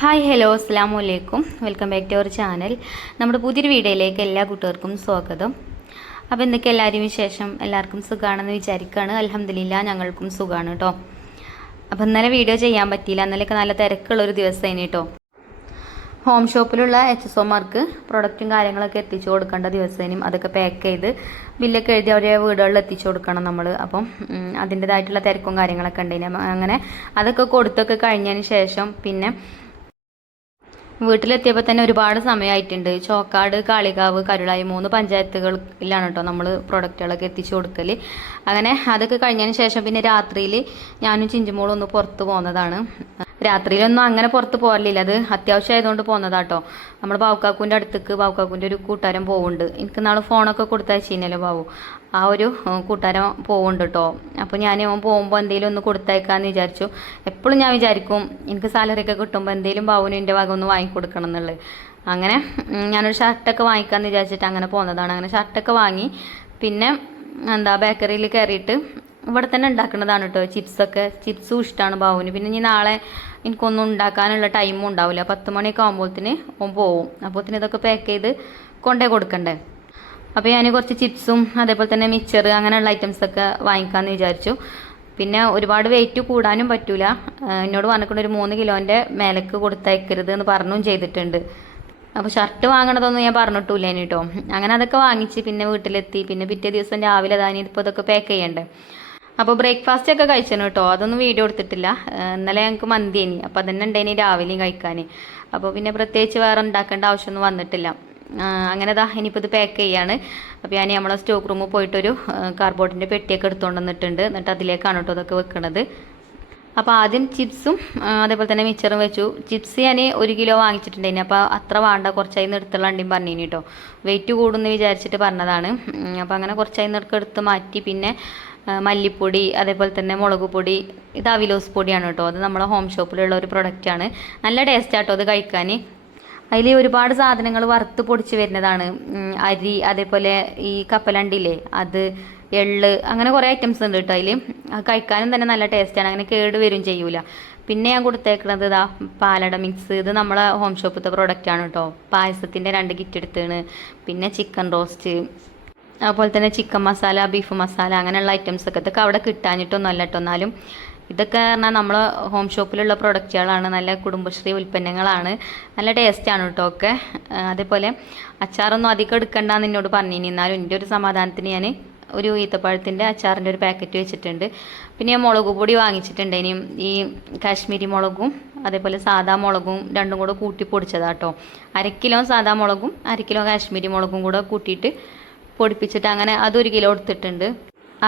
Hi hello അസ്സാം വലൈക്കും welcome back to our channel നമ്മുടെ പുതിയൊരു വീഡിയോയിലേക്ക് എല്ലാ കൂട്ടുകാർക്കും സ്വാഗതം. അപ്പോൾ എന്തൊക്കെ എല്ലാവരും വിശേഷം എല്ലാവർക്കും സുഖമാണെന്ന് വിചാരിക്കുകയാണ്. അലഹമ്മദില്ല ഞങ്ങൾക്കും സുഖമാണ് കേട്ടോ. അപ്പോൾ ഇന്നലെ വീഡിയോ ചെയ്യാൻ പറ്റിയില്ല. ഇന്നലെയൊക്കെ നല്ല തിരക്കുള്ളൊരു ദിവസമായിരുന്നു കേട്ടോ. ഹോം ഷോപ്പിലുള്ള എച്ച് എസ് ഒമാർക്ക് പ്രൊഡക്റ്റും കാര്യങ്ങളൊക്കെ എത്തിച്ചു കൊടുക്കേണ്ട ദിവസേനും അതൊക്കെ പാക്ക് ചെയ്ത് ബില്ലൊക്കെ എഴുതി അവരെ വീടുകളിൽ എത്തിച്ചു കൊടുക്കണം നമ്മൾ. അപ്പം അതിന്റെതായിട്ടുള്ള തിരക്കും കാര്യങ്ങളൊക്കെ ഉണ്ടായിരുന്നു. അങ്ങനെ അതൊക്കെ കൊടുത്തൊക്കെ കഴിഞ്ഞതിന് ശേഷം പിന്നെ വീട്ടിലെത്തിയപ്പോൾ തന്നെ ഒരുപാട് സമയമായിട്ടുണ്ട് ചോക്കാട് കാളികാവ് കരുളായി മൂന്ന് പഞ്ചായത്തുകളിലാണ് കേട്ടോ നമ്മൾ പ്രൊഡക്റ്റുകളൊക്കെ എത്തിച്ചു കൊടുക്കൽ അങ്ങനെ അതൊക്കെ കഴിഞ്ഞതിന് ശേഷം പിന്നെ രാത്രിയിൽ ഞാനും ചിഞ്ചുമോളും ഒന്ന് പുറത്ത് പോകുന്നതാണ് രാത്രിയിലൊന്നും അങ്ങനെ പുറത്ത് പോകലില്ല അത് അത്യാവശ്യമായതുകൊണ്ട് പോകുന്നതാട്ടോ നമ്മൾ ബാവുക്കാക്കൂന്റെ അടുത്തേക്ക് ബാവുക്കാക്കൂന്റെ ഒരു കൂട്ടുകാരൻ പോകുന്നുണ്ട് എനിക്ക് നാളെ ഫോണൊക്കെ കൊടുത്തയച്ചിനല്ലോ ബാവു. ആ ഒരു കൂട്ടുകാരൻ പോകുന്നുണ്ട് കേട്ടോ അപ്പോൾ ഞാൻ അവൻ പോകുമ്പോൾ എന്തെങ്കിലും ഒന്ന് കൊടുത്തയക്കാമെന്ന് വിചാരിച്ചു. എപ്പോഴും ഞാൻ വിചാരിക്കും എനിക്ക് സാലറി ഒക്കെ കിട്ടുമ്പോൾ എന്തെങ്കിലും ബാവുവിന് എന്റെ ഭാഗം ഒന്ന് വാങ്ങിക്കൊടുക്കണം എന്നുള്ളത്. അങ്ങനെ ഞാനൊരു ഷർട്ടൊക്കെ വാങ്ങിക്കാമെന്ന് വിചാരിച്ചിട്ട് അങ്ങനെ പോകുന്നതാണ് അങ്ങനെ ഷർട്ടൊക്കെ വാങ്ങി പിന്നെ എന്താ ബേക്കറിയിൽ കയറിയിട്ട് ഇവിടെ തന്നെ ഉണ്ടാക്കുന്നതാണ് കേട്ടോ ചിപ്സൊക്കെ ചിപ്സും ഇഷ്ടമാണ് ബാബുവിന് പിന്നെ ഇനി നാളെ എനിക്കൊന്നും ഉണ്ടാക്കാനുള്ള ടൈമും ഉണ്ടാവില്ല. പത്ത് മണിയൊക്കെ ആകുമ്പോഴത്തേന് ഓൻ പോവും. അപ്പോഴത്തേന് ഇതൊക്കെ പാക്ക് ചെയ്ത് കൊണ്ടേ കൊടുക്കണ്ടേ. അപ്പോൾ ഞാൻ കുറച്ച് ചിപ്സും അതേപോലെ തന്നെ മിച്ചർ അങ്ങനെയുള്ള ഐറ്റംസൊക്കെ വാങ്ങിക്കാമെന്ന് വിചാരിച്ചു. പിന്നെ ഒരുപാട് വെയിറ്റ് കൂടാനും പറ്റൂല. എന്നോട് പറഞ്ഞിട്ടുണ്ട് ഒരു മൂന്ന് കിലോന്റെ മേലക്ക് കൊടുത്തയക്കരുത് എന്ന് പറഞ്ഞും ചെയ്തിട്ടുണ്ട്. അപ്പോൾ ഷർട്ട് വാങ്ങണതൊന്നും ഞാൻ പറഞ്ഞിട്ടില്ല കേട്ടോ അങ്ങനെ അതൊക്കെ വാങ്ങിച്ച് പിന്നെ വീട്ടിലെത്തി. പിന്നെ പിറ്റേ ദിവസം രാവിലെ താനിപ്പോൾ ഇതൊക്കെ പാക്ക് ചെയ്യണ്ടേ. അപ്പോൾ ബ്രേക്ക്ഫാസ്റ്റ് ഒക്കെ കഴിച്ചേനു കേട്ടോ അതൊന്നും വീഡിയോ എടുത്തിട്ടില്ല. ഇന്നലെ ഞങ്ങൾക്ക് മന്തിയേനി. അപ്പോൾ അതന്നെ ഉണ്ടായിനി രാവിലെയും കഴിക്കാൻ അപ്പോൾ പിന്നെ പ്രത്യേകിച്ച് വേറെ ഉണ്ടാക്കേണ്ട ആവശ്യമൊന്നും വന്നിട്ടില്ല. അങ്ങനെ ദാ ഇനിയിപ്പോൾ ഇത് പാക്ക് ചെയ്യാണ്. അപ്പോൾ ഞാൻ നമ്മളെ സ്റ്റോക്ക് റൂമിൽ പോയിട്ടൊരു കാർബോർഡിന്റെ പെട്ടിയൊക്കെ എടുത്തുകൊണ്ട് വന്നിട്ടുണ്ട്. എന്നിട്ട് അതിലേക്കാണ് കേട്ടോ ഇതൊക്കെ വെക്കണത്. അപ്പോൾ ആദ്യം ചിപ്സും അതേപോലെ തന്നെ മിച്ചറും വെച്ചു. ചിപ്സ് ഞാൻ ഒരു കിലോ വാങ്ങിച്ചിട്ടുണ്ടായിരുന്നു അപ്പോൾ അത്ര വേണ്ട. കുറച്ചായി നിർത്തുള്ളണ്ടിയും പറഞ്ഞിനി കേട്ടോ വെയിറ്റ് കൂടുമെന്ന് വിചാരിച്ചിട്ട് പറഞ്ഞതാണ്. അപ്പോൾ അങ്ങനെ കുറച്ചായി നിർക്ക് എടുത്ത് മാറ്റി. പിന്നെ മല്ലിപ്പൊടി അതേപോലെ തന്നെ മുളക് പൊടി ഇത് അവിലോസ് പൊടിയാണ് കേട്ടോ. അത് നമ്മളെ ഹോം ഷോപ്പിലുള്ള ഒരു പ്രൊഡക്റ്റാണ് നല്ല ടേസ്റ്റ് ആട്ടോ അത് കഴിക്കാൻ അതിൽ ഒരുപാട് സാധനങ്ങൾ വറുത്ത് പൊടിച്ച് വരുന്നതാണ്. അരി അതേപോലെ ഈ കപ്പലണ്ടില്ലേ അത് എള്ള് അങ്ങനെ കുറേ ഐറ്റംസ് ഉണ്ട് കേട്ടോ അതിൽ കഴിക്കാനും തന്നെ നല്ല ടേസ്റ്റാണ് അങ്ങനെ കേട് വരും ചെയ്യൂല. പിന്നെ ഞാൻ കൊടുത്തേക്കുന്നത് ഇതാ പാലട മിക്സ് ഇത് നമ്മളെ ഹോം ഷോപ്പിലത്തെ പ്രൊഡക്റ്റാണ് കേട്ടോ. പായസത്തിന്റെ രണ്ട് കിറ്റ് എടുത്താണ് പിന്നെ ചിക്കൻ റോസ്റ്റ് അതുപോലെ തന്നെ ചിക്കൻ മസാല ബീഫ് മസാല അങ്ങനെയുള്ള ഐറ്റംസ് ഒക്കെ. ഇതൊക്കെ അവിടെ കിട്ടാനിട്ടൊന്നുമല്ല കേട്ടോ എന്നാലും ഇതൊക്കെ പറഞ്ഞാൽ നമ്മൾ ഹോം ഷോപ്പിലുള്ള പ്രൊഡക്റ്റുകളാണ് നല്ല കുടുംബശ്രീ ഉൽപ്പന്നങ്ങളാണ്. നല്ല ടേസ്റ്റാണ് കേട്ടോ ഒക്കെ. അതേപോലെ അച്ചാറൊന്നും അധികം എടുക്കണ്ടെന്ന് എന്നോട് പറഞ്ഞിനി. എന്നാലും എന്റെ ഒരു സമാധാനത്തിന് ഞാൻ ഒരു ഈത്തപ്പഴത്തിന്റെ അച്ചാറിന്റെ ഒരു പാക്കറ്റ് വെച്ചിട്ടുണ്ട്. പിന്നെ ഞാൻ മുളക് പൊടി വാങ്ങിച്ചിട്ടുണ്ട് ഇനി ഈ കാശ്മീരി മുളകും അതേപോലെ സാദാ മുളകും രണ്ടും കൂടെ കൂട്ടി പൊടിച്ചതാട്ടോ അര കിലോ സാദാ മുളകും അര കിലോ കാശ്മീരി മുളകും കൂടെ കൂട്ടിയിട്ട് പൊടിപ്പിച്ചിട്ട് അങ്ങനെ അതൊരു കിലോ എടുത്തിട്ടുണ്ട്.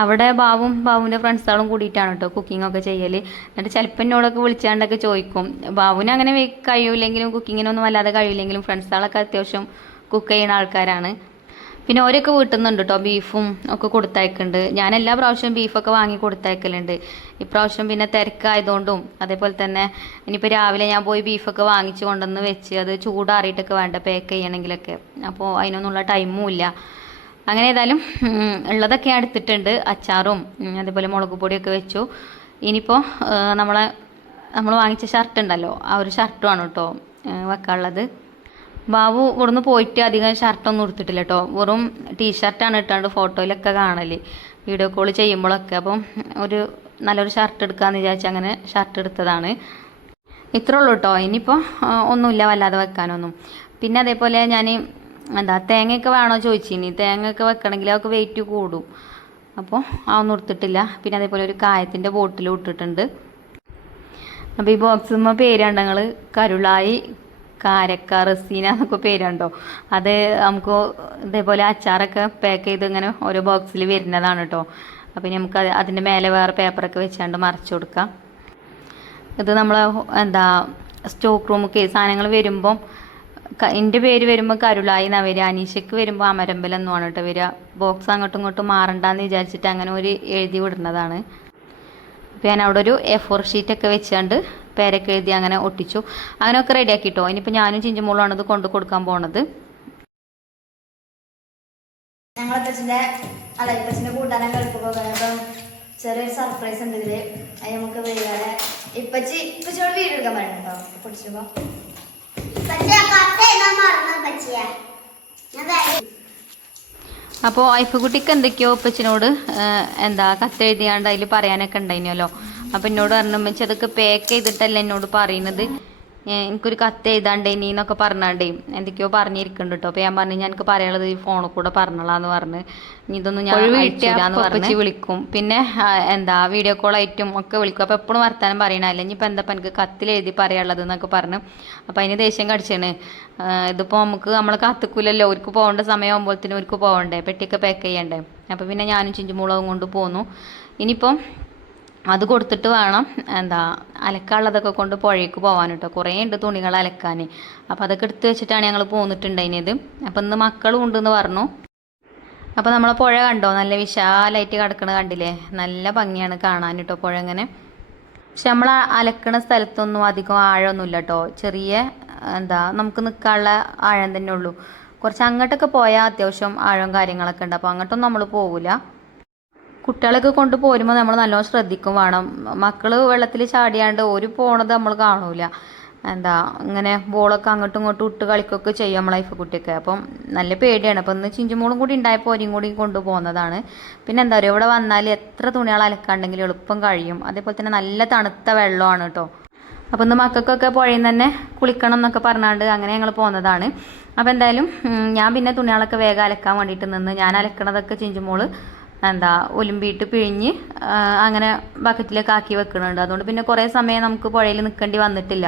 അവിടെ ബാവും ബാബുവിന്റെ ഫ്രണ്ട്സുകളും കൂടിയിട്ടാണ് കേട്ടോ കുക്കിംഗ് ഒക്കെ ചെയ്യൽ എന്നിട്ട് ചിലപ്പോൾ എന്നോടൊക്കെ വിളിച്ചാണ്ടൊക്കെ ചോദിക്കും. ബാബുവിന് അങ്ങനെ കഴിയില്ലെങ്കിലും കുക്കിങ്ങിനൊന്നും വല്ലാതെ കഴിയില്ലെങ്കിലും ഫ്രണ്ട്സുകളൊക്കെ അത്യാവശ്യം കുക്ക് ചെയ്യുന്ന ആൾക്കാരാണ്. പിന്നെ ഓരൊക്കെ വീട്ടിൽ നിന്നുണ്ട് കേട്ടോ ബീഫും ഒക്കെ കൊടുത്തയക്കുന്നുണ്ട് ഞാൻ എല്ലാ പ്രാവശ്യവും ബീഫൊക്കെ വാങ്ങി കൊടുത്തയക്കലുണ്ട്. ഇപ്രാവശ്യം പിന്നെ തിരക്കായതുകൊണ്ടും അതേപോലെ തന്നെ ഇനിയിപ്പോൾ രാവിലെ ഞാൻ പോയി ബീഫൊക്കെ വാങ്ങിച്ച് കൊണ്ടുവന്ന് വെച്ച് അത് ചൂടാറിയിട്ടൊക്കെ വേണ്ട പാക്ക് ചെയ്യണമെങ്കിലൊക്കെ അപ്പോൾ അതിനൊന്നുള്ള ടൈമും ഇല്ല. അങ്ങനെ ഏതായാലും ഉള്ളതൊക്കെ എടുത്തിട്ടുണ്ട്. അച്ചാറും അതുപോലെ അതേപോലെ മുളക് പൊടിയൊക്കെ വെച്ചു. ഇനിയിപ്പോൾ നമ്മളെ നമ്മൾ വാങ്ങിച്ച ഷർട്ട് ഉണ്ടല്ലോ ആ ഒരു ഷർട്ടുമാണ് കേട്ടോ വെക്കാനുള്ളത്. ബാബു ഇവിടുന്ന് പോയിട്ട് അധികം ഷർട്ടൊന്നും ഉടുത്തിട്ടില്ല കേട്ടോ വെറും ടീഷർട്ടാണ് ഇട്ടാണ്ട് ഫോട്ടോയിലൊക്കെ കാണൽ വീഡിയോ കോൾ ചെയ്യുമ്പോഴൊക്കെ. അപ്പം ഒരു നല്ലൊരു ഷർട്ട് എടുക്കാമെന്ന് വിചാരിച്ച് അങ്ങനെ ഷർട്ട് എടുത്തതാണ്. ഇത്രേ ഉള്ളൂ കേട്ടോ ഇനിയിപ്പോൾ ഒന്നുമില്ല വല്ലാതെ വെക്കാനൊന്നും. പിന്നെ അതേപോലെ ഞാൻ എന്താ തേങ്ങയൊക്കെ വേണോ ചോദിച്ചിനി തേങ്ങയൊക്കെ വെക്കണമെങ്കിൽ അവൾക്ക് വെയിറ്റ് കൂടും. അപ്പോൾ അതൊന്നും എടുത്തിട്ടില്ല പിന്നെ അതേപോലെ ഒരു കായത്തിന്റെ ബോട്ടിൽ ഇട്ടിട്ടുണ്ട്. അപ്പോൾ ഈ ബോക്സുമ്മ പേരുണ്ട് ഞങ്ങൾ കരുളായി കാരക്ക റസീന എന്നൊക്കെ പേരുണ്ടോ? അത് നമുക്ക് ഇതേപോലെ അച്ചാറൊക്കെ പാക്ക് ചെയ്ത് ഇങ്ങനെ ഓരോ ബോക്സിൽ വരുന്നതാണ് കേട്ടോ അപ്പോൾ നമുക്ക് അത് അതിന്റെ മേലെ വേറെ പേപ്പറൊക്കെ വെച്ചാണ്ട് മറച്ചു കൊടുക്കാം. ഇത് നമ്മൾ എന്താ സ്റ്റോക്ക് റൂമൊക്കെ സാധനങ്ങൾ വരുമ്പം എന്റെ പേര് വരുമ്പോൾ കരുളായി എന്നാണ് വരിക. അനീഷയ്ക്ക് വരുമ്പോൾ അമരമ്പലം എന്നുമാണ് കേട്ടോ വരിക. ബോക്സ് അങ്ങോട്ടും ഇങ്ങോട്ടും മാറണ്ടെന്ന് വിചാരിച്ചിട്ട് അങ്ങനെ ഒരു എഴുതി വിടുന്നതാണ്. അപ്പോൾ ഞാൻ അവിടെ ഒരു എ ഫോർ ഷീറ്റൊക്കെ വെച്ചാണ്ട് പേരൊക്കെ എഴുതി അങ്ങനെ ഒട്ടിച്ചു. അങ്ങനെയൊക്കെ റെഡിയാക്കി കേട്ടോ ഇനിയിപ്പോൾ ഞാനും ചിഞ്ചുമോളാണ് ഇത് കൊണ്ടു കൊടുക്കാൻ പോണത്. ഞങ്ങളെ അത്തച്ഛന്റെ കൂട്ടാനൊക്കെ അപ്പം ചെറിയൊരു സർപ്രൈസ് ഉണ്ട് അത് നമുക്ക് വൈകാതെ ഇപ്പച്ചി ഇപ്പച്ചിയോട് വീട് എടുക്കാൻ പറയണം കേട്ടോ അപ്പോൾ ഐഫുകുട്ടിക്ക് എന്തൊക്കെയോ ഉപ്പച്ചിനോട് എന്താ കത്ത് എഴുതിയാണ്ട് അതിൽ പറയാനൊക്കെ ഉണ്ടായിനല്ലോ അപ്പം എന്നോട് പറഞ്ഞു അതൊക്കെ പാക്ക് ചെയ്തിട്ടല്ല എന്നോട് പറയുന്നത്? എനിക്കൊരു കത്ത് എഴുതാണ്ടേനി എന്നൊക്കെ പറഞ്ഞാണ്ടേ എന്തൊക്കെയോ പറഞ്ഞിരിക്കുന്നുണ്ട് കേട്ടോ അപ്പോൾ ഞാൻ പറഞ്ഞു ഞാൻ എനിക്ക് പറയാനുള്ളത് ഈ ഫോണിൽ കൂടെ പറഞ്ഞോളാന്ന് പറഞ്ഞ്. ഇതൊന്നും ഞാൻ വിളിക്കാന്ന് പറഞ്ഞ്. വിളിക്കും. പിന്നെ എന്താ വീഡിയോ കോൾ ആയിട്ടും ഒക്കെ വിളിക്കും. അപ്പോൾ എപ്പോഴും വർത്താനം പറയണല്ലേ ഇനിയിപ്പോൾ എന്താ എനിക്ക് കത്തിൽ എഴുതി പറയാനുള്ളത് എന്നൊക്കെ പറഞ്ഞു. അപ്പോൾ അതിന് ദേഷ്യം കടിച്ചാണ്. ഇതിപ്പോൾ നമുക്ക് നമ്മളെ കത്തിക്കൂലല്ലോ. അവർക്ക് പോകേണ്ട സമയമാകുമ്പോഴത്തേനും അവർക്ക് പോകണ്ടേ? പെട്ടിയൊക്കെ പാക്ക് ചെയ്യണ്ടേ? അപ്പോൾ പിന്നെ ഞാനും ചിഞ്ചുമുളകും കൊണ്ട് പോന്നു. ഇനിയിപ്പം അത് കൊടുത്തിട്ട് വേണം എന്താ അലക്കാനുള്ളതൊക്കെ കൊണ്ട് പുഴയ്ക്ക് പോകാൻ കേട്ടോ കുറേ ഉണ്ട് തുണികൾ അലക്കാൻ അപ്പോൾ അതൊക്കെ എടുത്ത് വെച്ചിട്ടാണ് ഞങ്ങൾ പോന്നിട്ടുണ്ടായിനത് അപ്പോൾ ഇന്ന് മക്കളും ഉണ്ടെന്ന് പറഞ്ഞു. അപ്പോൾ നമ്മളെ പുഴ കണ്ടോ? നല്ല വിശാലമായിട്ട് കിടക്കണ കണ്ടില്ലേ? നല്ല ഭംഗിയാണ് കാണാൻ കേട്ടോ പുഴ ഇങ്ങനെ. പക്ഷെ നമ്മൾ അലക്കണ സ്ഥലത്തൊന്നും അധികം ആഴമൊന്നുമില്ല കേട്ടോ ചെറിയ എന്താ നമുക്ക് നിൽക്കാനുള്ള ആഴം തന്നെ ഉള്ളൂ. കുറച്ച് അങ്ങോട്ടൊക്കെ പോയാൽ അത്യാവശ്യം ആഴം കാര്യങ്ങളൊക്കെ ഉണ്ട്. അപ്പോൾ അങ്ങോട്ടൊന്നും നമ്മൾ പോകില്ല കുട്ടികളൊക്കെ കൊണ്ട് പോരുമ്പോൾ നമ്മൾ നല്ലോണം ശ്രദ്ധിക്കും വേണം. മക്കൾ വെള്ളത്തിൽ ചാടിയാണ്ട് ഒരു പോണത് നമ്മൾ കാണൂല. എന്താ ഇങ്ങനെ ബോളൊക്കെ അങ്ങോട്ടും ഇങ്ങോട്ടും ഇട്ട് കളിക്കുകയൊക്കെ ചെയ്യും നമ്മളെ ലൈഫ് കുട്ടിയൊക്കെ. അപ്പം നല്ല പേടിയാണ്. അപ്പം ഇന്ന് ചിഞ്ചുമോളും കൂടി ഉണ്ടായപ്പോൾ ഓരും കൂടി കൊണ്ടുപോകുന്നതാണ് പിന്നെ എന്താ പറയുക ഇവിടെ വന്നാൽ എത്ര തുണികൾ അലക്കാണ്ടെങ്കിലും എളുപ്പം കഴിയും. അതേപോലെ തന്നെ നല്ല തണുത്ത വെള്ളമാണ് കേട്ടോ. അപ്പോൾ ഇന്ന് മക്കൾക്കൊക്കെ പുഴയിൽ നിന്ന് തന്നെ കുളിക്കണം എന്നൊക്കെ പറഞ്ഞാണ്ട് അങ്ങനെ ഞങ്ങൾ പോകുന്നതാണ് അപ്പോൾ എന്തായാലും ഞാൻ പിന്നെ തുണികളൊക്കെ വേഗം അലക്കാൻ വേണ്ടിയിട്ട് നിന്ന് ഞാൻ അലക്കണതൊക്കെ ചിഞ്ചുമോൾ എന്താ ഒലുമ്പിയിട്ട് പിഴിഞ്ഞ് അങ്ങനെ ബക്കറ്റിലേക്ക് ആക്കി വെക്കുന്നുണ്ട് അതുകൊണ്ട് പിന്നെ കുറേ സമയം നമുക്ക് പുഴയിൽ നിൽക്കേണ്ടി വന്നിട്ടില്ല.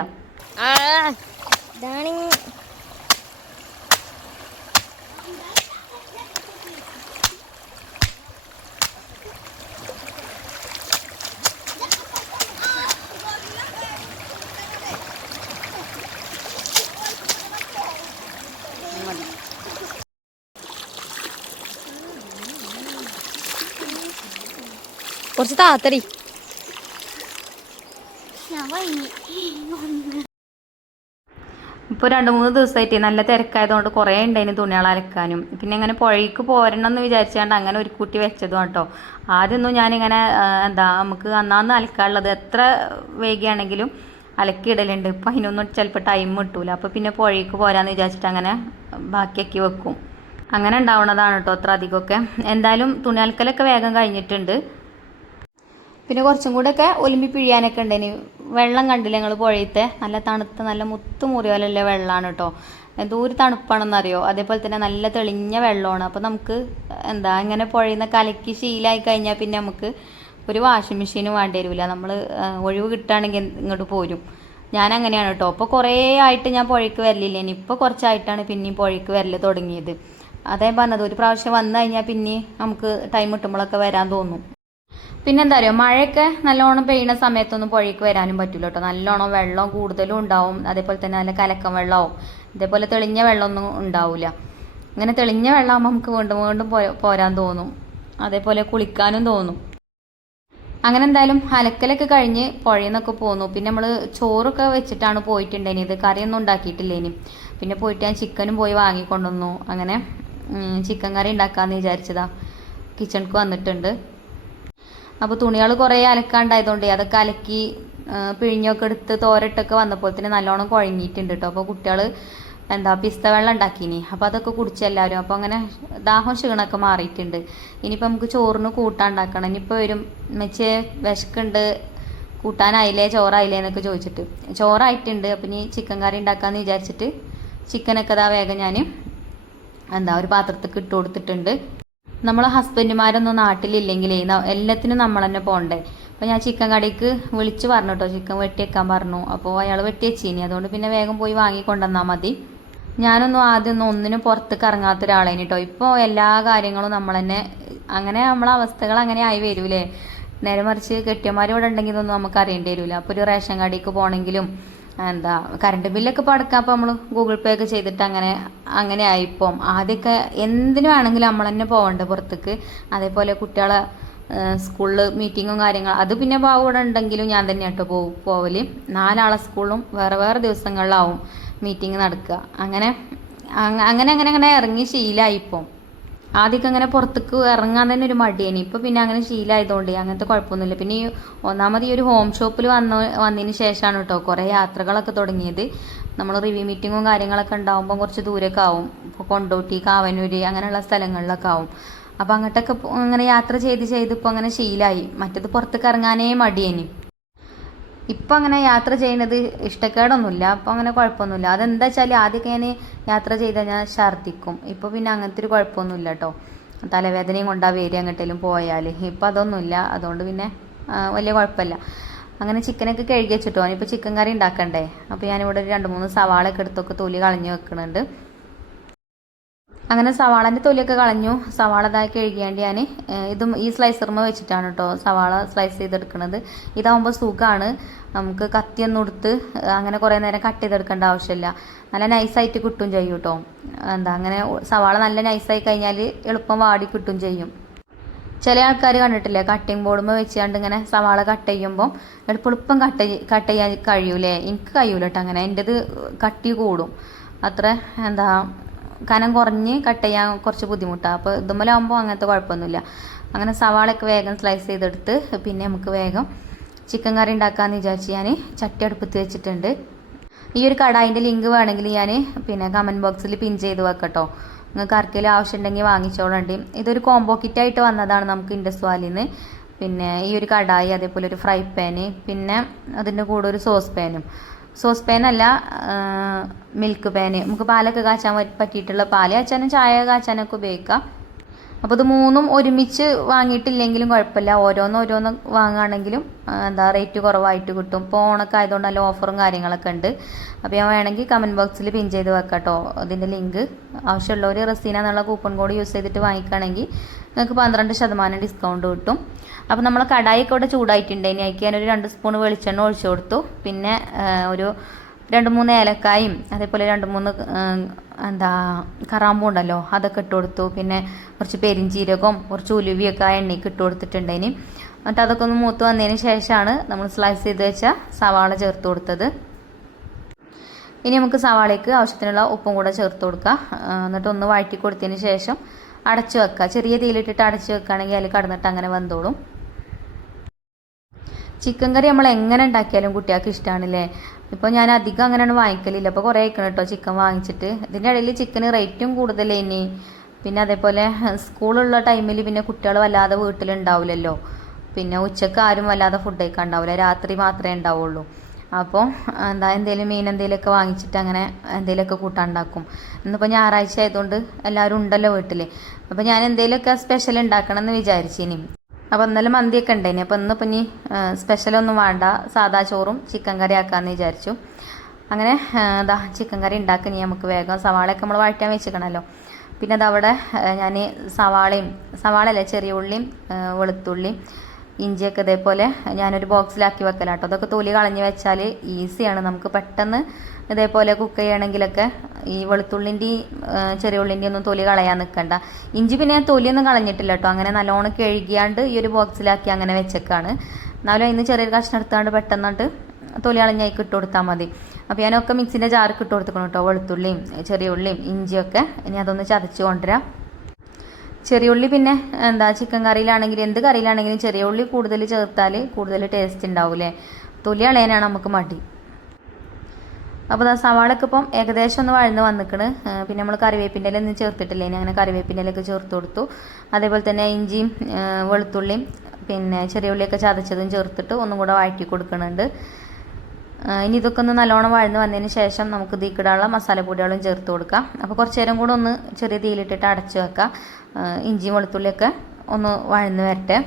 കുറച്ച് താത്തടി. ഇപ്പോൾ രണ്ട് മൂന്ന് ദിവസമായിട്ട് നല്ല തിരക്കായതുകൊണ്ട് കുറേ ഉണ്ടായിന് തുണികൾ അലക്കാനും. പിന്നെ ഇങ്ങനെ പുഴയ്ക്ക് പോരണം എന്ന് വിചാരിച്ചുകൊണ്ട് അങ്ങനെ ഒരു കൂട്ടി വെച്ചതും കേട്ടോ ആദ്യമൊന്നും ഞാനിങ്ങനെ എന്താ നമുക്ക് അന്നാന്ന് അലക്കാനുള്ളത് എത്ര വൈകിയാണെങ്കിലും അലക്കിയിടലുണ്ട്. ഇപ്പം അതിനൊന്നും ചിലപ്പോൾ ടൈം കിട്ടൂല. അപ്പോൾ പിന്നെ പുഴയ്ക്ക് പോരാന്ന് വിചാരിച്ചിട്ട് അങ്ങനെ ബാക്കിയാക്കി വെക്കും. അങ്ങനെ ഉണ്ടാവുന്നതാണ് കേട്ടോ അത്ര അധികമൊക്കെ. എന്തായാലും തുണി അലക്കലൊക്കെ വേഗം കഴിഞ്ഞിട്ടുണ്ട്. പിന്നെ കുറച്ചും കൂടെ ഒക്കെ ഒലിമ്പി പിഴിയാനൊക്കെ ഉണ്ടേനി വെള്ളം കണ്ടില്ല ഞങ്ങൾ പുഴയത്തെ? നല്ല തണുത്ത നല്ല മുത്തു മുറിയോലുള്ള വെള്ളമാണ് കേട്ടോ എന്തോ ഒരു തണുപ്പാണെന്നറിയോ? അതേപോലെ തന്നെ നല്ല തെളിഞ്ഞ വെള്ളമാണ്. അപ്പോൾ നമുക്ക് എന്താ ഇങ്ങനെ പുഴയുന്ന കലക്കി ശീലമായി കഴിഞ്ഞാൽ പിന്നെ നമുക്ക് ഒരു വാഷിംഗ് മെഷീനും വേണ്ടി വരില്ല നമ്മൾ ഒഴിവ് കിട്ടുകയാണെങ്കിൽ ഇങ്ങോട്ട് പോരും. ഞാൻ അങ്ങനെയാണ് കേട്ടോ അപ്പോൾ കുറേ ആയിട്ട് ഞാൻ പുഴയ്ക്ക് വരലില്ല. ഇനി ഇപ്പോൾ കുറച്ചായിട്ടാണ് പിന്നെയും പുഴയ്ക്ക് വരൽ തുടങ്ങിയത്. അതേ പറഞ്ഞത്. ഒരു പ്രാവശ്യം വന്നു കഴിഞ്ഞാൽ പിന്നെ നമുക്ക് ടൈം കിട്ടുമ്പോഴൊക്കെ വരാൻ തോന്നും. പിന്നെ എന്താ പറയുക മഴയൊക്കെ നല്ലോണം പെയ്യുന്ന സമയത്തൊന്നും പുഴയ്ക്ക് വരാനും പറ്റില്ല കേട്ടോ നല്ലോണം വെള്ളം കൂടുതലും ഉണ്ടാവും. അതേപോലെ തന്നെ നല്ല കലക്കം വെള്ളമാവും ഇതേപോലെ തെളിഞ്ഞ വെള്ളമൊന്നും ഉണ്ടാവില്ല അങ്ങനെ തെളിഞ്ഞ വെള്ളമാകുമ്പോൾ നമുക്ക് വീണ്ടും വീണ്ടും പോരാൻ തോന്നും. അതേപോലെ കുളിക്കാനും തോന്നും. അങ്ങനെ എന്തായാലും അലക്കലൊക്കെ കഴിഞ്ഞ് പുഴയിൽ നിന്നൊക്കെ പോന്നു. പിന്നെ നമ്മൾ ചോറൊക്കെ വെച്ചിട്ടാണ് പോയിട്ടുണ്ടായിരുന്നത് കറിയൊന്നും ഉണ്ടാക്കിയിട്ടില്ല ഇനി പിന്നെ പോയിട്ട് ഞാൻ ചിക്കനും പോയി വാങ്ങിക്കൊണ്ടുവന്നു. അങ്ങനെ ചിക്കൻ കറി ഉണ്ടാക്കാമെന്ന് വിചാരിച്ചതാ. കിച്ചണിക്ക് വന്നിട്ടുണ്ട്. അപ്പോൾ തുണികൾ കുറേ അലക്കാണ്ടായതുകൊണ്ട് അതൊക്കെ അലക്കി പിഴിഞ്ഞൊക്കെ എടുത്ത് തോരട്ടൊക്കെ വന്നപ്പോൾ തന്നെ നല്ലോണം കുഴങ്ങിയിട്ടുണ്ട് കേട്ടോ അപ്പോൾ കുട്ടികൾ എന്താ പിസ്ത വെള്ളം ഉണ്ടാക്കിനി. അപ്പോൾ അതൊക്കെ കുടിച്ചെല്ലാവരും അപ്പോൾ അങ്ങനെ ദാഹം ക്ഷീണമൊക്കെ മാറിയിട്ടുണ്ട്. ഇനിയിപ്പോൾ നമുക്ക് ചോറിന് കൂട്ടാൻ ഉണ്ടാക്കണം. ഇനിയിപ്പോൾ വരും മെച്ചേ വിശക്കുണ്ട്. കൂട്ടാനായില്ലേ? ചോറായില്ലേ എന്നൊക്കെ ചോദിച്ചിട്ട്. ചോറായിട്ടുണ്ട്. അപ്പം ഇനി ചിക്കൻ കറി ഉണ്ടാക്കാമെന്ന് വിചാരിച്ചിട്ട് ചിക്കനൊക്കെ ഇതാ വേഗം ഞാൻ എന്താ ഒരു പാത്രത്തിൽ ഇട്ട് കൊടുത്തിട്ടുണ്ട്. നമ്മളെ ഹസ്ബൻഡുമാരൊന്നും നാട്ടിലില്ലെങ്കിലേ എല്ലാത്തിനും നമ്മൾ തന്നെ പോകണ്ടേ അപ്പോൾ ഞാൻ ചിക്കൻ കടയ്ക്ക് വിളിച്ച് പറഞ്ഞു കേട്ടോ ചിക്കൻ വെട്ടിയേക്കാൻ പറഞ്ഞു. അപ്പോൾ അയാൾ വെട്ടിയച്ചീനി അതുകൊണ്ട് പിന്നെ വേഗം പോയി വാങ്ങിക്കൊണ്ടുവന്നാൽ മതി. ഞാനൊന്നും ആദ്യമൊന്നും ഒന്നിനും പുറത്തേക്ക് ഇറങ്ങാത്ത ഒരാളേനി കേട്ടോ ഇപ്പോൾ എല്ലാ കാര്യങ്ങളും നമ്മൾ തന്നെ അങ്ങനെ നമ്മളെ അവസ്ഥകൾ അങ്ങനെ ആയി വരൂലേ. നേരെ മറിച്ച് കെട്ടിയന്മാർ ഇവിടെ ഉണ്ടെങ്കിൽ ഇതൊന്നും നമുക്ക് അറിയേണ്ടി വരില്ല അപ്പോൾ ഒരു റേഷൻ കടയ്ക്ക് പോകണമെങ്കിലും എന്താ കറണ്ട് ബില്ലൊക്കെ ഇപ്പോൾ അടക്കാൻ ഇപ്പോൾ നമ്മൾ ഗൂഗിൾ പേ ഒക്കെ ചെയ്തിട്ട് അങ്ങനെ അങ്ങനെ ആയിപ്പം ആദ്യമൊക്കെ എന്തിനു വേണമെങ്കിലും നമ്മൾ തന്നെ പോകണ്ടേ പുറത്തേക്ക്. അതേപോലെ കുട്ടികളെ സ്കൂളിൽ മീറ്റിങ്ങും കാര്യങ്ങളും അത് പിന്നെ ഇവിടെ ഉണ്ടെങ്കിലും ഞാൻ തന്നെ കേട്ടോ പോകും പോവൽ. നാലാളെ സ്കൂളും വേറെ വേറെ ദിവസങ്ങളിലാവും മീറ്റിംഗ് നടക്കുക. അങ്ങനെ അങ്ങനെ അങ്ങനെ അങ്ങനെ ഇറങ്ങി ശീലമായി ഇപ്പം ആദ്യമൊക്കെ അങ്ങനെ പുറത്തേക്ക് ഇറങ്ങാൻ തന്നെ ഒരു മടിയാണ് ഇപ്പോൾ പിന്നെ അങ്ങനെ ശീലമായതുകൊണ്ട് അങ്ങനത്തെ കുഴപ്പമൊന്നുമില്ല. പിന്നെ ഈ ഒന്നാമത് ഈ ഒരു ഹോം ഷോപ്പിൽ വന്ന വന്നതിന് ശേഷമാണ് കേട്ടോ കുറേ യാത്രകളൊക്കെ തുടങ്ങിയത്. നമ്മൾ റിവ്യൂ മീറ്റിങ്ങും കാര്യങ്ങളൊക്കെ ഉണ്ടാകുമ്പോൾ കുറച്ച് ദൂരമൊക്കെ ആവും. ഇപ്പോൾ കൊണ്ടോട്ടി കാവനൂര് അങ്ങനെയുള്ള സ്ഥലങ്ങളിലൊക്കെ ആവും. അപ്പോൾ അങ്ങോട്ടൊക്കെ അങ്ങനെ യാത്ര ചെയ്ത് ചെയ്ത് ഇപ്പോൾ അങ്ങനെ ശീലമായി മറ്റത് പുറത്തേക്ക് ഇറങ്ങാനേ മടിയേനി ഇപ്പം അങ്ങനെ യാത്ര ചെയ്യുന്നത് ഇഷ്ടക്കേടൊന്നുമില്ല. അപ്പം അങ്ങനെ കുഴപ്പമൊന്നുമില്ല. അതെന്താ വെച്ചാൽ ആദ്യമൊക്കെ ഞാൻ യാത്ര ചെയ്താൽ ഞാൻ ഛർദ്ദിക്കും. ഇപ്പോൾ പിന്നെ അങ്ങനത്തെ ഒരു കുഴപ്പമൊന്നുമില്ല കേട്ടോ തലവേദനയും കൊണ്ടാ വേരി അങ്ങോട്ടേലും പോയാൽ ഇപ്പം അതൊന്നുമില്ല. അതുകൊണ്ട് പിന്നെ വലിയ കുഴപ്പമില്ല. അങ്ങനെ ചിക്കനൊക്കെ കഴുകി വെച്ചിട്ടോ. ഇപ്പോൾ ചിക്കൻ കറി ഉണ്ടാക്കണ്ടേ? അപ്പോൾ ഞാനിവിടെ ഒരു രണ്ട് മൂന്ന് സവാളൊക്കെ എടുത്തൊക്കെ തൊലി കളഞ്ഞു വെക്കുന്നുണ്ട് അങ്ങനെ സവാളന്റെ തൊലിയൊക്കെ കളഞ്ഞു. സവാള ഇതായി കഴുകിയാണ്ട് ഞാൻ ഇതും ഈ സ്ലൈസർമ വെച്ചിട്ടാണ് കേട്ടോ സവാള സ്ലൈസ് ചെയ്തെടുക്കുന്നത് ഇതാവുമ്പോൾ സുഖമാണ് നമുക്ക് കത്തിയൊന്നും എടുത്ത് അങ്ങനെ കുറേ നേരം കട്ട് ചെയ്തെടുക്കേണ്ട ആവശ്യമില്ല നല്ല നൈസായിട്ട് കിട്ടും ചെയ്യും കേട്ടോ എന്താ അങ്ങനെ സവാള നല്ല നൈസായി കഴിഞ്ഞാൽ എളുപ്പം വാടി കിട്ടും ചെയ്യും. ചില ആൾക്കാർ കണ്ടിട്ടില്ലേ കട്ടിങ് ബോർഡുമ്പോൾ വെച്ചുകൊണ്ട് ഇങ്ങനെ സവാള കട്ട് ചെയ്യുമ്പോൾ എളുപ്പം എളുപ്പം കട്ട് കട്ട് ചെയ്യാൻ കഴിയൂലേ? എനിക്ക് കഴിയൂല കേട്ടോ അങ്ങനെ. എന്റെത് കട്ടി കൂടും. അത്ര എന്താ കനം കുറഞ്ഞ് കട്ട് ചെയ്യാൻ കുറച്ച് ബുദ്ധിമുട്ടാണ് അപ്പോൾ ഇതുമ്മലാകുമ്പോൾ അങ്ങനത്തെ കുഴപ്പമൊന്നുമില്ല. അങ്ങനെ സവാളയൊക്കെ വേഗം സ്ലൈസ് ചെയ്തെടുത്ത് പിന്നെ നമുക്ക് വേഗം ചിക്കൻ കറി ഉണ്ടാക്കാമെന്ന് വിചാരിച്ച് ഞാൻ ചട്ടി അടുപ്പത്ത് വെച്ചിട്ടുണ്ട്. ഈ ഒരു കടായിന്റെ ലിങ്ക് വേണമെങ്കിൽ ഞാൻ പിന്നെ കമന്റ് ബോക്സിൽ പിൻ ചെയ്ത് വെക്കട്ടോ. നിങ്ങൾക്ക് ആർക്കെങ്കിലും ആവശ്യം ആവശ്യമുണ്ടെങ്കിൽ വാങ്ങിച്ചോളണ്ടി ഇതൊരു കോംബോ കിറ്റ് ആയിട്ട് വന്നതാണ് നമുക്ക് ഇൻഡസ് വാലിൽ നിന്ന് പിന്നെ ഈ ഒരു കടായി അതേപോലെ ഒരു ഫ്രൈ പാന് പിന്നെ അതിന്റെ കൂടെ ഒരു സോസ് പാനും സോസ് അല്ല മിൽക്ക് പാന്. നമുക്ക് പാലൊക്കെ കാച്ചാൻ പറ്റി- പറ്റിയിട്ടുള്ള പാൽ കാച്ചാനും ചായ കാച്ചാനൊക്കെ ഉപയോഗിക്കാം. അപ്പോൾ ഇത് മൂന്നും ഒരുമിച്ച് വാങ്ങിയിട്ടില്ലെങ്കിലും കുഴപ്പമില്ല. ഓരോന്ന് ഓരോന്ന് വാങ്ങുകയാണെങ്കിലും എന്താ റേറ്റ് കുറവായിട്ട് കിട്ടും. ഇപ്പോൾ ഓണൊക്കെ ആയതുകൊണ്ട് നല്ല ഓഫറും കാര്യങ്ങളൊക്കെ ഉണ്ട്. അപ്പോൾ ഞാൻ വേണമെങ്കിൽ കമന്റ് ബോക്സിൽ പിൻ ചെയ്ത് വെക്കാം കേട്ടോ. അതിന്റെ ലിങ്ക്. ആവശ്യമുള്ളവർ റസീന എന്നുള്ള കൂപ്പൺ കോഡ് യൂസ് ചെയ്തിട്ട് വാങ്ങിക്കുകയാണെങ്കിൽ നിങ്ങൾക്ക് പന്ത്രണ്ട് ശതമാനം ഡിസ്കൗണ്ട് കിട്ടും. അപ്പോൾ നമ്മൾ കടായിയൊക്കെ ഇവിടെ ചൂടായിട്ടുണ്ട്. ഇനി അതിലേക്ക് ഞാനൊരു രണ്ട് സ്പൂൺ വെളിച്ചെണ്ണ ഒഴിച്ചു കൊടുത്തു. പിന്നെ ഒരു രണ്ട് മൂന്ന് ഏലക്കായും അതേപോലെ രണ്ട് മൂന്ന് എന്താ കറാമ്പൂ ഉണ്ടല്ലോ അതൊക്കെ ഇട്ട് കൊടുത്തു. പിന്നെ കുറച്ച് പെരിഞ്ചീരകവും കുറച്ച് ഉലുവിയൊക്കെ ആ എണ്ണയ്ക്ക് ഇട്ട് കൊടുത്തിട്ടുണ്ട് ഇനി. എന്നിട്ട് അതൊക്കെ ഒന്ന് മൂത്ത് വന്നതിന് ശേഷമാണ് നമ്മൾ സ്ലൈസ് ചെയ്ത് വെച്ച സവാള ചേർത്ത് കൊടുത്തത്. ഇനി നമുക്ക് സവാളയ്ക്ക് ആവശ്യത്തിനുള്ള ഉപ്പും കൂടെ ചേർത്ത് കൊടുക്കുക എന്നിട്ട് ഒന്ന് വഴറ്റി കൊടുത്തതിന് ശേഷം അടച്ചു വെക്കുക. ചെറിയ തീയിലിട്ടിട്ട് അടച്ചു വെക്കുകയാണെങ്കിൽ അതിൽ കടന്നിട്ട് അങ്ങനെ വന്നോളും ചിക്കൻ കറി നമ്മൾ എങ്ങനെ ഉണ്ടാക്കിയാലും കുട്ടികൾക്ക് ഇഷ്ടമാണല്ലേ ഇപ്പോൾ ഞാൻ അധികം അങ്ങനെയാണ് വാങ്ങിക്കലില്ല. അപ്പോൾ കുറേ ആയിക്കണം കേട്ടോ ചിക്കൻ വാങ്ങിച്ചിട്ട്. ഇതിന്റെ ഇടയിൽ ചിക്കന് റേറ്റും കൂടുതലേ ഇനി. പിന്നെ അതേപോലെ സ്കൂളുള്ള ടൈമിൽ പിന്നെ കുട്ടികൾ വല്ലാതെ വീട്ടിലുണ്ടാവില്ലല്ലോ പിന്നെ ഉച്ചയ്ക്ക് ആരും വല്ലാതെ ഫുഡ് കഴിക്കാൻ ഉണ്ടാവില്ല. രാത്രി മാത്രമേ ഉണ്ടാവുള്ളൂ. അപ്പോൾ എന്താ എന്തെങ്കിലും മീൻ എന്തെങ്കിലുമൊക്കെ വാങ്ങിച്ചിട്ട് അങ്ങനെ എന്തെങ്കിലുമൊക്കെ കൂട്ടാൻ ഉണ്ടാക്കും ഇന്നിപ്പോൾ ഞായറാഴ്ച ആയതുകൊണ്ട് എല്ലാവരും ഉണ്ടല്ലോ വീട്ടിൽ അപ്പോൾ ഞാൻ എന്തെങ്കിലുമൊക്കെ സ്പെഷ്യൽ ഉണ്ടാക്കണം എന്ന് വിചാരിച്ചിനി. അപ്പോൾ ഇന്നലെ മന്തിയൊക്കെ ഉണ്ടായിനി. അപ്പോൾ ഇന്നിപ്പോൾ ഇനി സ്പെഷ്യലൊന്നും വേണ്ട. സാദാ ചോറും ചിക്കൻ കറി ആക്കാമെന്ന് വിചാരിച്ചു. അങ്ങനെ ഇതാ ചിക്കൻ കറി ഉണ്ടാക്കി. നമുക്ക് വേഗം സവാളയൊക്കെ നമ്മൾ വഴറ്റാൻ വെച്ചിക്കണമല്ലോ പിന്നെ അതവിടെ ഞാൻ സവാളയും സവാളയല്ല ചെറിയ ഉള്ളിയും വെളുത്തുള്ളിയും ഇഞ്ചിയൊക്കെ ഇതേപോലെ ഞാനൊരു ബോക്സിലാക്കി വെക്കലാട്ടോ. അതൊക്കെ തൊലി കളഞ്ഞ് വെച്ചാൽ ഈസിയാണ്. നമുക്ക് പെട്ടെന്ന് ഇതേപോലെ കുക്ക് ചെയ്യണമെങ്കിലൊക്കെ ഈ വെളുത്തുള്ളിന്റെയും ചെറിയ ഉള്ളിന്റെ ഒന്നും തൊലി കളയാൻ നിൽക്കണ്ട ഇഞ്ചി പിന്നെ ഞാൻ തൊലിയൊന്നും കളഞ്ഞിട്ടില്ല കേട്ടോ അങ്ങനെ നല്ലോണം കഴുകിയാണ്ട് ഈ ഒരു ബോക്സിലാക്കി അങ്ങനെ വെച്ചേക്കാണ്. എന്നാലും അതിന് ചെറിയൊരു കഷ്ണം എടുത്താണ്ട് പെട്ടെന്നിട്ട് തൊലി കളഞ്ഞായി ഇട്ട് കൊടുത്താൽ മതി. അപ്പോൾ ഞാനൊക്കെ മിക്സിന്റെ ജാർക്ക് ഇട്ട് കൊടുത്തിക്കണം കേട്ടോ വെളുത്തുള്ളിയും ചെറിയ ഉള്ളിയും ഇഞ്ചിയൊക്കെ. ഇനി അതൊന്ന് ചതച്ച് കൊണ്ടുവരാം. ചെറിയ ഉള്ളി പിന്നെ എന്താ ചിക്കൻ കറിയിലാണെങ്കിലും എന്ത് കറിയിലാണെങ്കിലും ചെറിയ ഉള്ളി കൂടുതൽ ചേർത്താൽ കൂടുതൽ ടേസ്റ്റ് ഉണ്ടാവൂലേ തൊലി കളയാനാണ് നമുക്ക് മടി. അപ്പോൾ ദാ സവാളൊക്കെ ഇപ്പം ഏകദേശം ഒന്ന് വഴന്ന് വന്നിക്കണ്. പിന്നെ നമ്മൾ കറിവേപ്പിന്റെ ഇല ഒന്നും ചേർത്തിട്ടില്ല. ഇനി അങ്ങനെ കറിവേപ്പിന്റെ ഇലയൊക്കെ ചേർത്ത് കൊടുത്തു. അതേപോലെ തന്നെ ഇഞ്ചിയും ആ, വെളുത്തുള്ളിയും പിന്നെ ചെറിയ ഉള്ളിയൊക്കെ ചതച്ചതും ചേർത്തിട്ട് ഒന്നും കൂടെ വഴറ്റി കൊടുക്കുന്നുണ്ട് ആ, ഇനി ഇതൊക്കെ ഒന്ന് നല്ലോണം വഴന്ന് വന്നതിന് ശേഷം നമുക്ക് തീക്കിടാനുള്ള മസാലപ്പൊടികളും ചേർത്ത് കൊടുക്കാം. അപ്പോൾ കുറച്ച് നേരം കൂടെ ഒന്ന് ചെറിയ തീയിലിട്ടിട്ട് അടച്ച് വെക്കാം. ഇഞ്ചി വെളുത്തുള്ളിയൊക്കെ ഒന്ന് വഴന്ന് വരട്ടെ.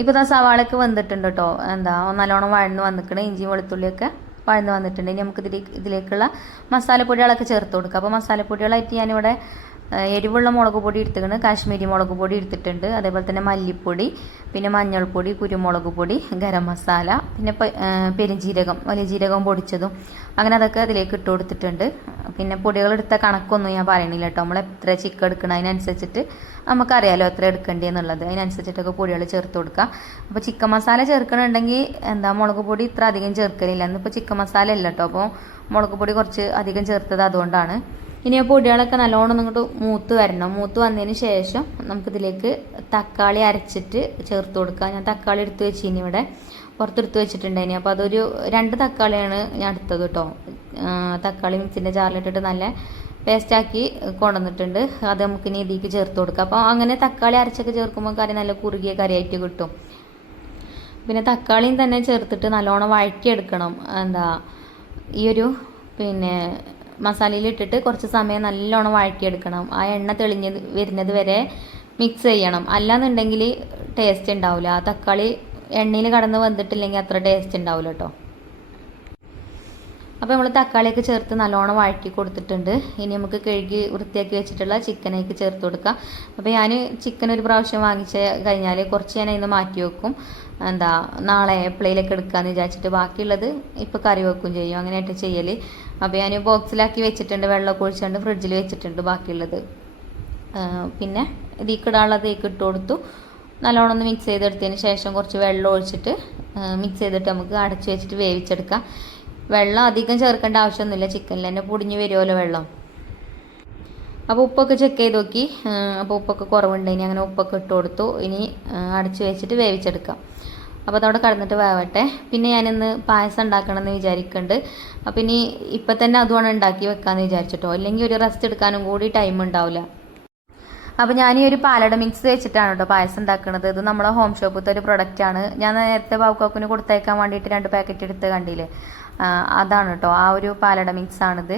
ഇപ്പോൾ ഇതാ സവാളയ്ക്ക് വെന്തിട്ടുണ്ട് കേട്ടോ. എന്താ നല്ലോണം വഴന്ന് വന്നിക്കണേ. ഇഞ്ചി വെളുത്തുള്ളിയൊക്കെ വഴന്ന് വന്നിട്ടുണ്ട്. ഇനി നമുക്ക് ഇതിലേക്ക് ഇതിലേക്കുള്ള മസാലപ്പൊടികളൊക്കെ ചേർത്ത് കൊടുക്കാം. അപ്പോൾ മസാലപ്പൊടികളായിട്ട് ഞാനിവിടെ എരിവുള്ള മുളക് പൊടി എടുത്തിട്ടുണ്ട് കാശ്മീരി മുളക് പൊടി എടുത്തിട്ടുണ്ട്. അതേപോലെ തന്നെ മല്ലിപ്പൊടി പിന്നെ മഞ്ഞൾപ്പൊടി കുരുമുളക് പൊടി ഗരം മസാല പിന്നെ പെരുംജീരകം വലിയ ജീരകം പൊടിച്ചതും. അങ്ങനെ അതൊക്കെ അതിലേക്ക് ഇട്ട് കൊടുത്തിട്ടുണ്ട്. പിന്നെ പൊടികൾ എടുത്ത കണക്കൊന്നും ഞാൻ പറയണില്ല കേട്ടോ. നമ്മൾ എത്ര ചിക്കൻ എടുക്കണം അതിനനുസരിച്ചിട്ട് നമുക്കറിയാലോ എത്ര എടുക്കേണ്ടി എന്നുള്ളത്. അതിനനുസരിച്ചിട്ടൊക്കെ പൊടികൾ ചേർത്ത് കൊടുക്കുക അപ്പോൾ ചിക്കൻ മസാല ചേർക്കണമെന്നുണ്ടെങ്കിൽ എന്താ മുളക് പൊടി ഇത്ര അധികം ചേർക്കലില്ല. ഇന്നിപ്പോൾ ചിക്കൻ മസാല ഇല്ല കേട്ടോ. അപ്പോൾ മുളക് പൊടി കുറച്ച് അധികം ചേർത്തത് അതുകൊണ്ടാണ്. ഇനി ആ പൊടികളൊക്കെ നല്ലോണം ഇങ്ങോട്ട് മൂത്ത് വരണം. മൂത്ത് വന്നതിന് ശേഷം നമുക്കിതിലേക്ക് തക്കാളി അരച്ചിട്ട് ചേർത്ത് കൊടുക്കുക ഞാൻ തക്കാളി എടുത്ത് വെച്ചിനി ഇവിടെ. പുറത്തെടുത്ത് വെച്ചിട്ടുണ്ടായിനി. അപ്പോൾ അതൊരു രണ്ട് തക്കാളിയാണ് ഞാൻ എടുത്തത് കേട്ടോ തക്കാളി മിക്സിന്റെ ജാറിലിട്ടിട്ട് നല്ല പേസ്റ്റാക്കി കൊണ്ടുവന്നിട്ടുണ്ട്. അത് നമുക്ക് ഇനി ഇതിലേക്ക് ചേർത്ത് കൊടുക്കാം. അപ്പോൾ അങ്ങനെ തക്കാളി അരച്ചൊക്കെ ചേർക്കുമ്പോൾ കറി നല്ല കുറുകിയ കറിയായിട്ട് കിട്ടും. പിന്നെ തക്കാളിയും തന്നെ ചേർത്തിട്ട് നല്ലോണം വഴറ്റിയെടുക്കണം. എന്താ ഈ ഒരു പിന്നെ മസാലയിൽ ഇട്ടിട്ട് കുറച്ച് സമയം നല്ലോണം വഴറ്റിയെടുക്കണം. ആ എണ്ണ തെളിഞ്ഞ് വരുന്നത് വരെ മിക്സ് ചെയ്യണം. അല്ലാന്നുണ്ടെങ്കിൽ ടേസ്റ്റ് ഉണ്ടാവില്ല ആ തക്കാളി എണ്ണയിൽ കടന്ന് വന്നിട്ടില്ലെങ്കിൽ അത്ര ടേസ്റ്റ് ഉണ്ടാവില്ല കേട്ടോ അപ്പോൾ നമ്മൾ തക്കാളിയൊക്കെ ചേർത്ത് നല്ലോണം വഴറ്റി കൊടുത്തിട്ടുണ്ട്. ഇനി നമുക്ക് കഴുകി വൃത്തിയാക്കി വെച്ചിട്ടുള്ള ചിക്കനേക്ക് ചേർത്ത് കൊടുക്കാം. അപ്പോൾ ഞാൻ ചിക്കൻ ഒരു പ്രാവശ്യം വാങ്ങിച്ച് കഴിഞ്ഞാൽ കുറച്ച് ഞാൻ അതിന് മാറ്റി വെക്കും. എന്താ നാളെ എപ്പോഴേലൊക്കെ എടുക്കാമെന്ന് വിചാരിച്ചിട്ട് ബാക്കിയുള്ളത് ഇപ്പോൾ കറി വെക്കും ചെയ്യും. അങ്ങനെയായിട്ട് ചെയ്യൽ അപ്പോൾ ഞാൻ ബോക്സിലാക്കി വെച്ചിട്ടുണ്ട് വെള്ളമൊക്കെ ഒഴിച്ചുകൊണ്ട് ഫ്രിഡ്ജിൽ വെച്ചിട്ടുണ്ട് ബാക്കിയുള്ളത്. പിന്നെ ഇതിക്കിടാനുള്ളത് ഇതിക്ക് ഇട്ട് കൊടുത്തു. നല്ലോണം ഒന്ന് മിക്സ് ചെയ്തെടുത്തതിന് ശേഷം കുറച്ച് വെള്ളം ഒഴിച്ചിട്ട് മിക്സ് ചെയ്തിട്ട് നമുക്ക് അടച്ച് വെച്ചിട്ട് വേവിച്ചെടുക്കാം. വെള്ളം അധികം ചേർക്കേണ്ട ആവശ്യമൊന്നുമില്ല ചിക്കനിൽ തന്നെ പൊടിഞ്ഞ് വരുമല്ലോ വെള്ളം. അപ്പോൾ ഉപ്പൊക്കെ ചെക്ക് ചെയ്ത് നോക്കി. അപ്പോൾ ഉപ്പൊക്കെ കുറവുണ്ട് ഇനി അങ്ങനെ ഉപ്പൊക്കെ ഇട്ട് കൊടുത്തു. ഇനി അടച്ച് വെച്ചിട്ട് വേവിച്ചെടുക്കാം. അപ്പോൾ അതവിടെ കടന്നിട്ട് വേവട്ടെ. പിന്നെ ഞാനിന്ന് പായസം ഉണ്ടാക്കണമെന്ന് വിചാരിക്കുന്നുണ്ട് അപ്പോൾ ഇനി ഇപ്പം തന്നെ അതുമാണ് ഉണ്ടാക്കി വെക്കാമെന്ന് വിചാരിച്ചിട്ടോ. അല്ലെങ്കിൽ ഒരു റെസ്റ്റ് എടുക്കാനും കൂടി ടൈം ഉണ്ടാവില്ല അപ്പോൾ ഞാൻ ഈ ഒരു പാലട മിക്സ് വെച്ചിട്ടാണ് കേട്ടോ പായസം ഉണ്ടാക്കുന്നത് ഇത് നമ്മളെ ഹോം ഷോപ്പിലത്തെ ഒരു പ്രൊഡക്റ്റ് ആണ്. ഞാൻ നേരത്തെ ബാബുക്കാക്കിന് കൊടുത്തേക്കാൻ വേണ്ടിയിട്ട് രണ്ട് പാക്കറ്റ് എടുത്ത് കണ്ടില്ലേ? അതാണ് കേട്ടോ ആ ഒരു പാലട മിക്സ് ആണിത്.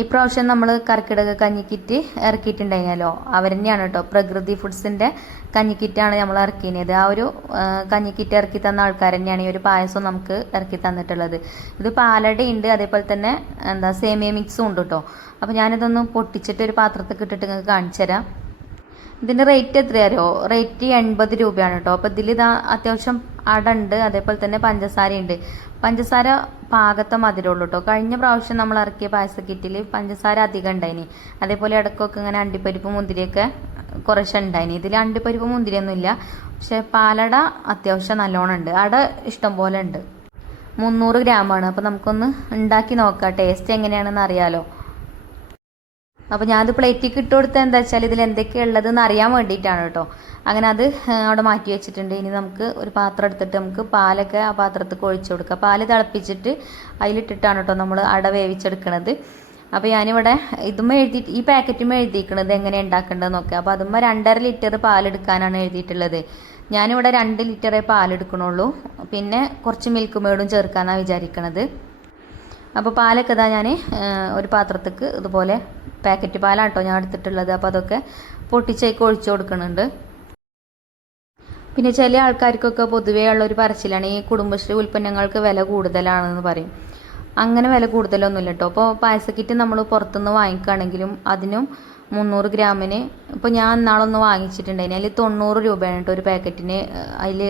ഇപ്രാവശ്യം നമ്മൾ കർക്കിടക കഞ്ഞിക്കിറ്റ് ഇറക്കിയിട്ടുണ്ടായിരുന്നല്ലോ. അവർ തന്നെയാണ് കേട്ടോ പ്രകൃതി ഫുഡ്സിന്റെ കഞ്ഞിക്കിറ്റാണ് നമ്മൾ ഇറക്കിയത്. ആ ഒരു കഞ്ഞിക്കിറ്റ് ഇറക്കി തന്ന ആൾക്കാർ തന്നെയാണ് ഈ ഒരു പായസം നമുക്ക് ഇറക്കി തന്നിട്ടുള്ളത്. ഇത് പാലടയുണ്ട് അതേപോലെ തന്നെ എന്താ സേമിയ മിക്സും ഉണ്ട് കേട്ടോ അപ്പോൾ ഞാനിതൊന്ന് പൊട്ടിച്ചിട്ട് ഒരു പാത്രത്തിൽ ഇട്ടിട്ട് നിങ്ങൾക്ക് കാണിച്ചു തരാം. ഇതിന്റെ റേറ്റ് എത്രയാരോ റേറ്റ് എൺപത് രൂപയാണ് കേട്ടോ അപ്പോൾ ഇതിൽ ഇതാ അത്യാവശ്യം അട ഉണ്ട് അതേപോലെ തന്നെ പഞ്ചസാര ഉണ്ട് പഞ്ചസാര പാകത്തെ മധുരമുള്ളൂ കേട്ടോ കഴിഞ്ഞ പ്രാവശ്യം നമ്മൾ ഇറക്കിയ പായസ കിറ്റിൽ പഞ്ചസാര അധികം ഉണ്ടായിനി. അതേപോലെ ഇടയ്ക്കൊക്കെ ഇങ്ങനെ അണ്ടിപ്പരിപ്പ് മുന്തിരിയൊക്കെ കുറച്ച് ഉണ്ടായിനി. ഇതിൽ അണ്ടിപ്പരിപ്പ് മുന്തിരിയൊന്നും ഇല്ല. പക്ഷെ പാലട അത്യാവശ്യം നല്ലോണം ഉണ്ട്. അട ഇഷ്ടം പോലെ ഉണ്ട്. മുന്നൂറ് ഗ്രാമാണ്. അപ്പോൾ നമുക്കൊന്ന് ഉണ്ടാക്കി നോക്കാം. ടേസ്റ്റ് എങ്ങനെയാണെന്ന് അറിയാലോ. അപ്പോൾ ഞാനത് പ്ലേറ്റിൽ ഇട്ട് കൊടുത്ത എന്താ വെച്ചാൽ ഇതിൽ എന്തൊക്കെയാണ് ഉള്ളതെന്ന് അറിയാൻ വേണ്ടിയിട്ടാണ് കേട്ടോ. അങ്ങനെ അത് അവിടെ മാറ്റി വെച്ചിട്ടുണ്ട്. ഇനി നമുക്ക് ഒരു പാത്രം എടുത്തിട്ട് നമുക്ക് പാലൊക്കെ ആ പാത്രത്തിൽ ഒഴിച്ചു കൊടുക്കുക പാൽ തിളപ്പിച്ചിട്ട് അതിലിട്ടിട്ടാണ് കേട്ടോ നമ്മൾ അട വേവിച്ചെടുക്കണത്. അപ്പോൾ ഞാനിവിടെ ഇതുമ്മ എഴുതി ഈ പാക്കറ്റും എഴുതിയിരിക്കുന്നത് എങ്ങനെ ഉണ്ടാക്കേണ്ടതെന്നൊക്കെ അപ്പോൾ അതുമ്മ രണ്ടര ലിറ്റർ പാലെടുക്കാനാണ് എഴുതിയിട്ടുള്ളത്. ഞാനിവിടെ രണ്ട് ലിറ്ററേ പാലെടുക്കണുള്ളൂ പിന്നെ കുറച്ച് മിൽക്ക് മേടും ചേർക്കാനാണ് വിചാരിക്കണത്. അപ്പോൾ പാലൊക്കെ ഇതാ ഞാൻ ഒരു പാത്രത്തേക്ക് ഇതുപോലെ പാക്കറ്റ് പാലാണ് ഞാൻ എടുത്തിട്ടുള്ളത്. അപ്പോൾ അതൊക്കെ പൊട്ടിച്ചേക്ക് ഒഴിച്ചു കൊടുക്കുന്നുണ്ട്. പിന്നെ ചില ആൾക്കാർക്കൊക്കെ പൊതുവേ ഉള്ള ഒരു പറച്ചിലാണ് ഈ കുടുംബശ്രീ ഉൽപ്പന്നങ്ങൾക്ക് വില കൂടുതലാണെന്ന് പറയും. അങ്ങനെ വില കൂടുതലൊന്നുമില്ല കേട്ടോ അപ്പോൾ പായസക്കിറ്റ് നമ്മൾ പുറത്തുനിന്ന് വാങ്ങിക്കുകയാണെങ്കിലും അതിനും മുന്നൂറ് ഗ്രാമിന്. ഇപ്പോൾ ഞാൻ നാളൊന്ന് വാങ്ങിച്ചിട്ടുണ്ടായിന്. അതിൽ തൊണ്ണൂറ് രൂപയാണ് കേട്ടോ ഒരു പാക്കറ്റിന്. അതിൽ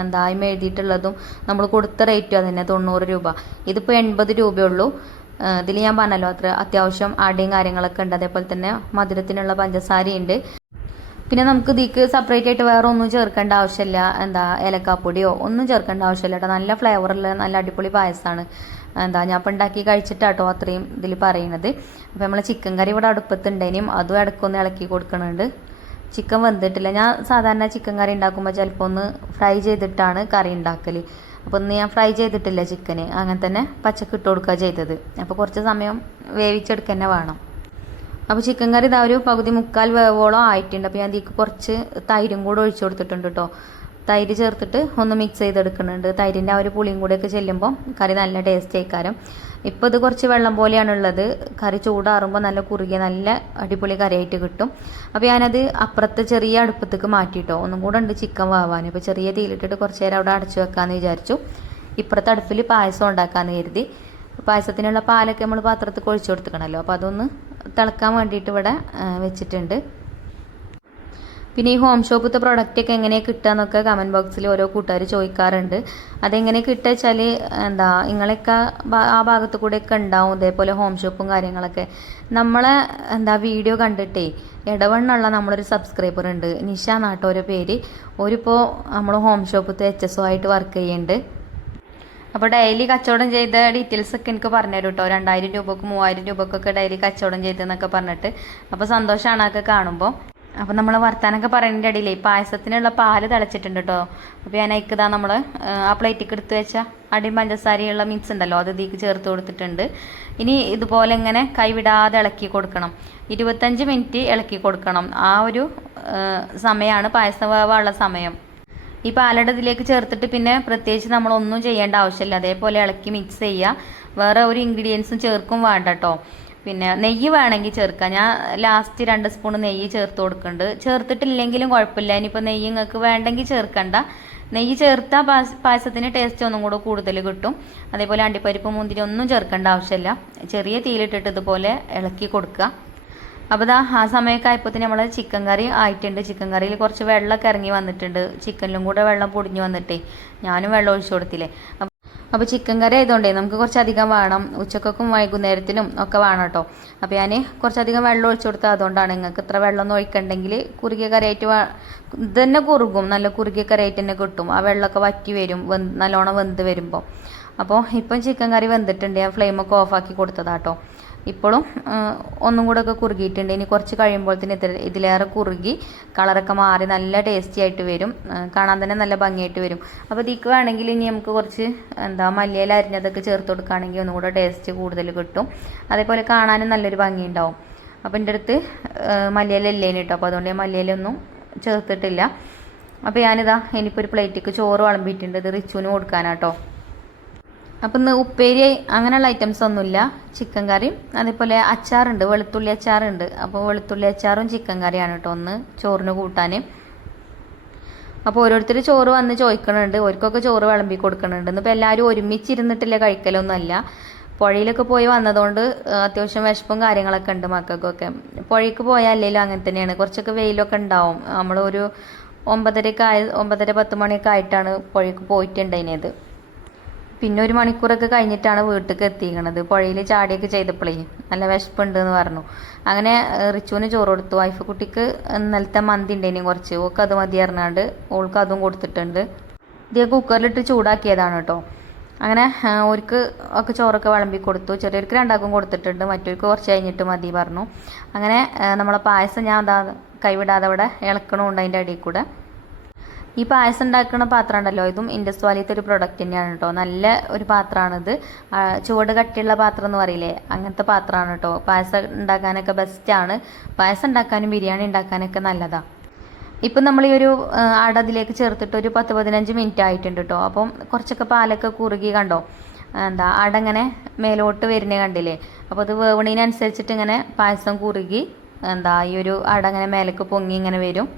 എന്താ എഴുതിയിട്ടുള്ളതും നമ്മൾ കൊടുത്ത റേറ്റും അത് തന്നെ തൊണ്ണൂറ് രൂപ. ഇതിപ്പോൾ എൺപത് രൂപയുള്ളൂ. ഇതിൽ ഞാൻ പറഞ്ഞല്ലോ അത്ര അത്യാവശ്യം അടയും കാര്യങ്ങളൊക്കെ ഉണ്ട്. അതേപോലെ തന്നെ മധുരത്തിനുള്ള പഞ്ചസാരയുണ്ട് പിന്നെ നമുക്ക് ഇതിക്ക് സെപ്പറേറ്റ് ആയിട്ട് വേറെ ഒന്നും ചേർക്കേണ്ട ആവശ്യമില്ല. എന്താ ഏലക്കാപ്പൊടിയോ ഒന്നും ചേർക്കേണ്ട ആവശ്യമില്ല കേട്ടോ. നല്ല ഫ്ലേവറുള്ള നല്ല അടിപൊളി പായസമാണ് എന്താ ഞാൻ ഇപ്പം ഉണ്ടാക്കി കഴിച്ചിട്ടാട്ടോ അത്രയും ഇതിൽ പറയുന്നത് അപ്പോൾ നമ്മൾ ചിക്കൻ കറി ഇവിടെ അടുപ്പത്തുണ്ടേനും അതും ഇടയ്ക്കൊന്ന് ഇളക്കി കൊടുക്കുന്നുണ്ട് ചിക്കൻ വെന്തിട്ടില്ല. ഞാൻ സാധാരണ ചിക്കൻ കറി ഉണ്ടാക്കുമ്പോൾ ചിലപ്പോൾ ഒന്ന് ഫ്രൈ ചെയ്തിട്ടാണ് കറി ഉണ്ടാക്കൽ അപ്പോൾ ഒന്ന് ഞാൻ ഫ്രൈ ചെയ്തിട്ടില്ല ചിക്കന് അങ്ങനെ തന്നെ പച്ചക്ക് ഇട്ട് കൊടുക്കുക ചെയ്തത്. അപ്പോൾ കുറച്ച് സമയം വേവിച്ചെടുക്കുക തന്നെ വേണം. അപ്പോൾ ചിക്കൻ കറി ഇതാ ഒരു പകുതി മുക്കാൽ വേവോളം ആയിട്ടുണ്ട്. അപ്പോൾ ഞാൻ ഇതിക്ക് കുറച്ച് തൈരും കൂടെ ഒഴിച്ചു കൊടുത്തിട്ടുണ്ട് കേട്ടോ തൈര് ചേർത്തിട്ട് ഒന്ന് മിക്സ് ചെയ്തെടുക്കുന്നുണ്ട്. തൈരിന്റെ ആ ഒരു പുളിയും കൂടെയൊക്കെ ചെല്ലുമ്പോൾ കറി നല്ല ടേസ്റ്റ് ആയിക്കാരം. ഇപ്പോൾ ഇത് കുറച്ച് വെള്ളം പോലെയാണുള്ളത്. കറി ചൂടാറുമ്പോൾ നല്ല കുറുകിയ നല്ല അടിപൊളി കറിയായിട്ട് കിട്ടും. അപ്പോൾ ഞാനത് അപ്പുറത്തെ ചെറിയ അടുപ്പത്തേക്ക് മാറ്റിയിട്ടോ ഒന്നും കൂടെ ഉണ്ട് ചിക്കൻ വാവാൻ. ഇപ്പോൾ ചെറിയ തീയിലിട്ടിട്ട് കുറച്ച് നേരം അവിടെ അടച്ചു വെക്കാമെന്ന് വിചാരിച്ചു. ഇപ്പുറത്തെ അടുപ്പിൽ പായസം ഉണ്ടാക്കാമെന്ന് കരുതി. പായസത്തിനുള്ള പാലൊക്കെ നമ്മൾ പാത്രത്തിൽ കൊഴിച്ചു കൊടുത്തിക്കണമല്ലോ അപ്പോൾ അതൊന്ന് തിളക്കാൻ വേണ്ടിയിട്ട് ഇവിടെ വെച്ചിട്ടുണ്ട്. പിന്നെ ഈ ഹോം ഷോപ്പത്തെ പ്രൊഡക്റ്റ് ഒക്കെ എങ്ങനെ കിട്ടുക എന്നൊക്കെ കമന്റ് ബോക്സിൽ ഓരോ കൂട്ടുകാർ ചോദിക്കാറുണ്ട്. അതെങ്ങനെ കിട്ടുക വെച്ചാൽ എന്താ നിങ്ങളൊക്കെ ആ ഭാഗത്ത് കൂടെയൊക്കെ ഉണ്ടാവും ഇതേപോലെ ഹോം ഷോപ്പും കാര്യങ്ങളൊക്കെ. നമ്മളെ എന്താ വീഡിയോ കണ്ടിട്ടേ ഇടവണ്ണുള്ള നമ്മളൊരു സബ്സ്ക്രൈബർ ഉണ്ട്. നിഷ നാട്ടോരോ പേര്. ഒരിപ്പോൾ നമ്മൾ ഹോം ഷോപ്പത്തെ എച്ച് എസ് ഒ ആയിട്ട് വർക്ക് ചെയ്യുന്നുണ്ട് അപ്പോൾ ഡെയിലി കച്ചവടം ചെയ്ത ഡീറ്റെയിൽസ് ഒക്കെ എനിക്ക് പറഞ്ഞുതരും കേട്ടോ രണ്ടായിരം രൂപക്ക് മൂവായിരം രൂപക്കൊക്കെ ഡെയിലി കച്ചവടം ചെയ്തെന്നൊക്കെ പറഞ്ഞിട്ട്. അപ്പോൾ സന്തോഷമാണ് അതൊക്കെ കാണുമ്പോൾ അപ്പോൾ നമ്മൾ വർത്താനൊക്കെ പറയുന്നതിന്റെ ഇടയിലേ പായസത്തിനുള്ള പാൽ തിളച്ചിട്ടുണ്ട് കേട്ടോ അപ്പോൾ ഞാൻ അയക്കതാ നമ്മൾ ആ പ്ലേറ്റിക്ക് എടുത്ത് വെച്ച അടിയും പഞ്ചസാരയുള്ള മിക്സ് ഉണ്ടല്ലോ അത് ഇതിലേക്ക് ചേർത്ത് കൊടുത്തിട്ടുണ്ട്. ഇനി ഇതുപോലെ ഇങ്ങനെ കൈവിടാതെ ഇളക്കി കൊടുക്കണം. ഇരുപത്തഞ്ച് മിനിറ്റ് ഇളക്കി കൊടുക്കണം. ആ ഒരു സമയമാണ് പായസം വേവാനുള്ള സമയം. ഈ പാലട ഇതിലേക്ക് ചേർത്തിട്ട് പിന്നെ പ്രത്യേകിച്ച് നമ്മളൊന്നും ചെയ്യേണ്ട ആവശ്യമില്ല. അതേപോലെ ഇളക്കി മിക്സ് ചെയ്യുക വേറെ ഒരു ഇൻഗ്രീഡിയൻസും ചേർക്കും വേണ്ട കേട്ടോ പിന്നെ നെയ്യ് വേണമെങ്കിൽ ചേർക്കാം. ഞാൻ ലാസ്റ്റ് രണ്ട് സ്പൂൺ നെയ്യ് ചേർത്ത് കൊടുക്കുന്നുണ്ട്. ചേർത്തിട്ടില്ലെങ്കിലും കുഴപ്പമില്ല. ഇനിയിപ്പോൾ നെയ്യ് നിങ്ങൾക്ക് വേണ്ടെങ്കിൽ ചേർക്കണ്ട. നെയ്യ് ചേർത്താൽ പായസ പായസത്തിന് ടേസ്റ്റ് ഒന്നും കൂടെ കൂടുതൽ കിട്ടും. അതേപോലെ അണ്ടിപ്പരിപ്പ് മുന്തിരി ഒന്നും ചേർക്കേണ്ട ആവശ്യമില്ല. ചെറിയ തീയിലിട്ടിട്ട് ഇതുപോലെ ഇളക്കി കൊടുക്കുക. അപ്പോൾ ഇതാ ആ സമയമൊക്കെ ആയപ്പോഴത്തേന് നമ്മൾ ചിക്കൻ കറി ആയിട്ടുണ്ട്. ചിക്കൻ കറിയിൽ കുറച്ച് വെള്ളമൊക്കെ ഇറങ്ങി വന്നിട്ടുണ്ട്. ചിക്കനിലും കൂടെ വെള്ളം പൊടിഞ്ഞു വന്നിട്ടേ. ഞാനും വെള്ളം ഒഴിച്ചു കൊടുത്തില്ലേ. അപ്പോൾ ചിക്കൻ കറി ആയതുകൊണ്ടേ നമുക്ക് കുറച്ചധികം വേണം. ഉച്ചക്കും വൈകുന്നേരത്തിനും ഒക്കെ വേണം കേട്ടോ. അപ്പോൾ ഞാൻ കുറച്ചധികം വെള്ളം ഒഴിച്ചു കൊടുത്താൽ അതുകൊണ്ടാണ്. നിങ്ങൾക്ക് ഇത്ര വെള്ളം ഒഴിക്കണ്ടെങ്കിൽ കുറുകിയ കറിയായിട്ട് ഇത് തന്നെ കുറുകും. നല്ല കുറുകിയ കറിയായിട്ട് തന്നെ കിട്ടും. ആ വെള്ളമൊക്കെ വറ്റി വരും. വെന്ത് നല്ലോണം വെന്ത് വരുമ്പോൾ അപ്പോൾ ഇപ്പം ചിക്കൻ കറി വെന്തിട്ടുണ്ട്. ഞാൻ ഫ്ലെയിമൊക്കെ ഓഫാക്കി കൊടുത്തതാട്ടോ ഇപ്പോഴും ഒന്നും കൂടെ ഒക്കെ കുറുകിയിട്ടുണ്ട്. ഇനി കുറച്ച് കഴിയുമ്പോഴത്തേന് ഇതിൽ ഇതിലേറെ കുറുകി കളറൊക്കെ മാറി നല്ല ടേസ്റ്റി ആയിട്ട് വരും. കാണാൻ തന്നെ നല്ല ഭംഗിയായിട്ട് വരും. അപ്പോൾ ഇതിക്ക് വേണമെങ്കിൽ ഇനി നമുക്ക് കുറച്ച് എന്താ മല്ലിയില അരിഞ്ഞതൊക്കെ ചേർത്ത് കൊടുക്കുകയാണെങ്കിൽ ഒന്നും കൂടെ ടേസ്റ്റ് കൂടുതൽ കിട്ടും. അതേപോലെ കാണാനും നല്ലൊരു ഭംഗി ഉണ്ടാവും അപ്പോൾ എന്റെ അടുത്ത് മല്ലിയില ഇല്ലേന് കേട്ടോ. അപ്പോൾ അതുകൊണ്ട് മല്ലിയിലൊന്നും ചേർത്തിട്ടില്ല. അപ്പോൾ ഞാനിതാ ഇനിയിപ്പോൾ ഒരു പ്ലേറ്റിക്ക് ചോറ് വിളമ്പിയിട്ടുണ്ട്. ഇത് റിച്ചുവിന് കൊടുക്കാനാട്ടോ അപ്പം ഇന്ന് ഉപ്പേരി അങ്ങനെയുള്ള ഐറ്റംസ് ഒന്നുമില്ല. ചിക്കൻ കറിയും അതേപോലെ അച്ചാറുണ്ട് വെളുത്തുള്ളി അച്ചാറുണ്ട്. അപ്പോൾ വെളുത്തുള്ളി അച്ചാറും ചിക്കൻ കറിയാണ് കേട്ടോ ഒന്ന് ചോറിന് കൂട്ടാൻ. അപ്പോൾ ഓരോരുത്തർ ചോറ് വന്ന് ചോദിക്കണുണ്ട്. ഓർക്കൊക്കെ ചോറ് വിളമ്പി കൊടുക്കണുണ്ട്. ഇന്നിപ്പോൾ എല്ലാവരും ഒരുമിച്ചിരുന്നിട്ടില്ല കഴിക്കലൊന്നുമല്ല. പുഴയിലൊക്കെ പോയി വന്നതുകൊണ്ട് അത്യാവശ്യം വിശപ്പും കാര്യങ്ങളൊക്കെ ഉണ്ട് മക്കൾക്കൊക്കെ. പുഴയ്ക്ക് അല്ലെങ്കിലും അങ്ങനെ തന്നെയാണ്. കുറച്ചൊക്കെ വെയിലൊക്കെ ഉണ്ടാവും. നമ്മളൊരു ഒരു ഒമ്പതരക്ക് ആയ ഒമ്പതര പത്ത് മണിയൊക്കെ ആയിട്ടാണ് പുഴയ്ക്ക് പോയിട്ടുണ്ടായിരുന്നത്. പിന്നെ ഒരു മണിക്കൂറൊക്കെ കഴിഞ്ഞിട്ടാണ് വീട്ടിലേക്ക് എത്തിക്കണത്. പുഴയിൽ ചാടിയൊക്കെ ചെയ്തപ്പോഴേ നല്ല വിശപ്പുണ്ട് എന്ന് പറഞ്ഞു. അങ്ങനെ റിച്ചുവിന് ചോറ് കൊടുത്തു. വൈഫ് കുട്ടിക്ക് ഇന്നലത്തെ മന്തി ഉണ്ടേനി കുറച്ച്. ഓൾക്ക് അത് മതി അറിഞ്ഞാണ്ട് ഓൾക്ക് അതും കൊടുത്തിട്ടുണ്ട്. ഇത് കുക്കറിലിട്ട് ചൂടാക്കിയതാണ് കേട്ടോ അങ്ങനെ ഒരുക്ക് ഒക്കെ ചോറൊക്കെ വിളമ്പി കൊടുത്തു. ചെറിയവർക്ക് രണ്ടാക്കും കൊടുത്തിട്ടുണ്ട്. മറ്റൊരുക്ക് കുറച്ച് കഴിഞ്ഞിട്ട് മതി പറഞ്ഞു. അങ്ങനെ നമ്മളെ പായസം ഞാൻ അതാ കൈവിടാതെ അവിടെ ഇളക്കണമുണ്ട് അതിന്റെ അടിയിൽ കൂടെ. ഈ പായസം ഉണ്ടാക്കുന്ന പാത്രം ഉണ്ടല്ലോ ഇതും ഇൻഡസ് വാലിയത്തെ ഒരു പ്രൊഡക്റ്റ് തന്നെയാണ് കേട്ടോ നല്ല ഒരു പാത്രമാണിത്. ചുവട് കട്ടിയുള്ള പാത്രം എന്ന് പറയില്ലേ അങ്ങനത്തെ പാത്രമാണ് കേട്ടോ പായസം ഉണ്ടാക്കാനൊക്കെ ബെസ്റ്റാണ് പായസം ഉണ്ടാക്കാനും ബിരിയാണി ഉണ്ടാക്കാനൊക്കെ നല്ലതാണ് ഇപ്പം നമ്മൾ ഈ ഒരു അട അതിലേക്ക് ചേർത്തിട്ട് ഒരു പത്ത് പതിനഞ്ച് മിനിറ്റ് ആയിട്ടുണ്ട് കേട്ടോ അപ്പം കുറച്ചൊക്കെ പാലൊക്കെ കുറുകി കണ്ടോ? എന്താ അട ഇങ്ങനെ മേലോട്ട് വരുന്നേ കണ്ടില്ലേ? അപ്പോൾ അത് വേവണീനനുസരിച്ചിട്ട് ഇങ്ങനെ പായസം കുറുകി എന്താ ഈ ഒരു അട ഇങ്ങനെ മേലേക്ക് പൊങ്ങി ഇങ്ങനെ വരും.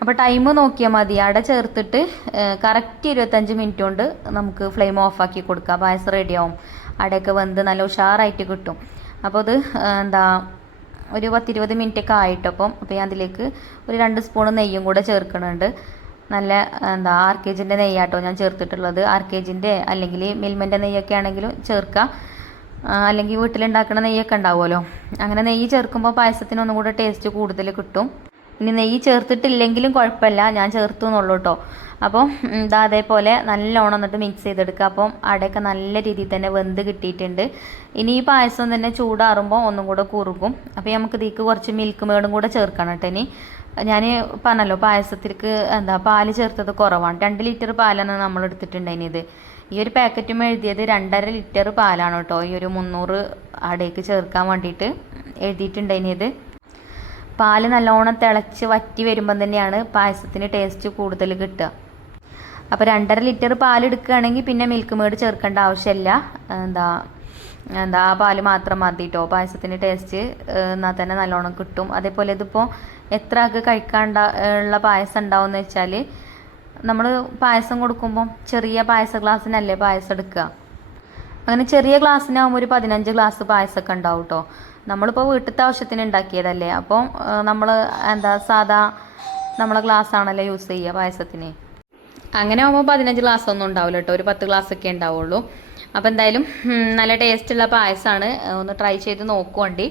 അപ്പോൾ ടൈം നോക്കിയാൽ മതി. അട ചേർത്തിട്ട് കറക്റ്റ് ഇരുപത്തഞ്ച് മിനിറ്റ് കൊണ്ട് നമുക്ക് ഫ്ലെയിം ഓഫാക്കി കൊടുക്കാം. പായസം റെഡിയാവും അടയൊക്കെ വെന്ത് നല്ല ഉഷാറായിട്ട് കിട്ടും. അപ്പോൾ അത് എന്താ ഒരു പത്തിരുപത് മിനിറ്റ് ഒക്കെ ആയിട്ടപ്പം അപ്പോൾ ഞാൻ അതിലേക്ക് ഒരു രണ്ട് സ്പൂൺ നെയ്യും കൂടെ ചേർക്കുന്നുണ്ട് നല്ല എന്താ ആർ കെ ജിന്റെ നെയ്യാട്ടോ ഞാൻ ചേർത്തിട്ടുള്ളത്. ആർ കെ ജിന്റെ അല്ലെങ്കിൽ മിൽമന്റെ നെയ്യൊക്കെ ആണെങ്കിലും ചേർക്കാം. അല്ലെങ്കിൽ വീട്ടിലുണ്ടാക്കുന്ന നെയ്യൊക്കെ ഉണ്ടാവുമല്ലോ. അങ്ങനെ നെയ്യ് ചേർക്കുമ്പോൾ പായസത്തിന് ഒന്നും കൂടെ ടേസ്റ്റ് കൂടുതൽ കിട്ടും. ഇനി നെയ്യ് ചേർത്തിട്ടില്ലെങ്കിലും കുഴപ്പമില്ല. ഞാൻ ചേർത്തു എന്നുള്ളൂ കേട്ടോ. അപ്പോൾ ഇതാ അതേപോലെ നല്ലോണം എന്നിട്ട് മിക്സ് ചെയ്തെടുക്കുക. അപ്പം അടയൊക്കെ നല്ല രീതിയിൽ തന്നെ വെന്ത് കിട്ടിയിട്ടുണ്ട്. ഇനി ഈ പായസം തന്നെ ചൂടാറുമ്പോൾ ഒന്നും കൂടെ കുറുകും. അപ്പോൾ നമുക്ക് ഇതിക്ക് കുറച്ച് മിൽക്ക് മേടും കൂടെ ചേർക്കണം കേട്ടോ ഇനി. ഞാൻ പറഞ്ഞല്ലോ പായസത്തിലേക്ക് എന്താ പാൽ ചേർത്തത് കുറവാണ്. രണ്ട് ലിറ്റർ പാലാണ് നമ്മൾ എടുത്തിട്ടുണ്ടായിരുന്നത് ഈ ഒരു പാക്കറ്റും എഴുതിയത് രണ്ടര ലിറ്റർ പാലാണ് കേട്ടോ. ഈ ഒരു മുന്നൂറ് അടയ്ക്ക് ചേർക്കാൻ വേണ്ടിയിട്ട് എഴുതിയിട്ടുണ്ടായിരുന്നത് പാൽ നല്ലോണം തിളച്ച് വറ്റി വരുമ്പം തന്നെയാണ് പായസത്തിന് ടേസ്റ്റ് കൂടുതൽ കിട്ടുക. അപ്പോൾ രണ്ടര ലിറ്റർ പാൽ എടുക്കുകയാണെങ്കിൽ പിന്നെ മിൽക്ക് മേഡ് ചേർക്കേണ്ട ആവശ്യമില്ല. എന്താ എന്താ ആ പാൽ മാത്രം മതി കേട്ടോ പായസത്തിന് ടേസ്റ്റ് എന്നാൽ തന്നെ നല്ലോണം കിട്ടും. അതേപോലെ ഇതിപ്പോൾ എത്ര ആൾക്ക് കഴിക്കാണ്ട ഉള്ള പായസം ഉണ്ടാവും എന്ന് വെച്ചാൽ നമ്മൾ പായസം കൊടുക്കുമ്പോൾ ചെറിയ പായസ ഗ്ലാസ്സിനല്ലേ പായസം എടുക്കുക. അങ്ങനെ ചെറിയ ഗ്ലാസ്സിനാകുമ്പോൾ ഒരു പതിനഞ്ച് ഗ്ലാസ് പായസമൊക്കെ ഉണ്ടാവും കേട്ടോ നമ്മളിപ്പോൾ വീട്ടിലത്തെ ആവശ്യത്തിന് ഉണ്ടാക്കിയതല്ലേ? അപ്പം നമ്മൾ എന്താ സാധാ നമ്മളെ ഗ്ലാസ് ആണല്ലേ യൂസ് ചെയ്യുക പായസത്തിന്? അങ്ങനെ ആകുമ്പോൾ പതിനഞ്ച് ഗ്ലാസ് ഒന്നും ഉണ്ടാവില്ല കേട്ടോ ഒരു പത്ത് ഗ്ലാസ് ഒക്കെ ഉണ്ടാവുള്ളൂ. അപ്പോൾ എന്തായാലും നല്ല ടേസ്റ്റുള്ള പായസമാണ് ഒന്ന് ട്രൈ ചെയ്ത് നോക്കുവാണ്ടി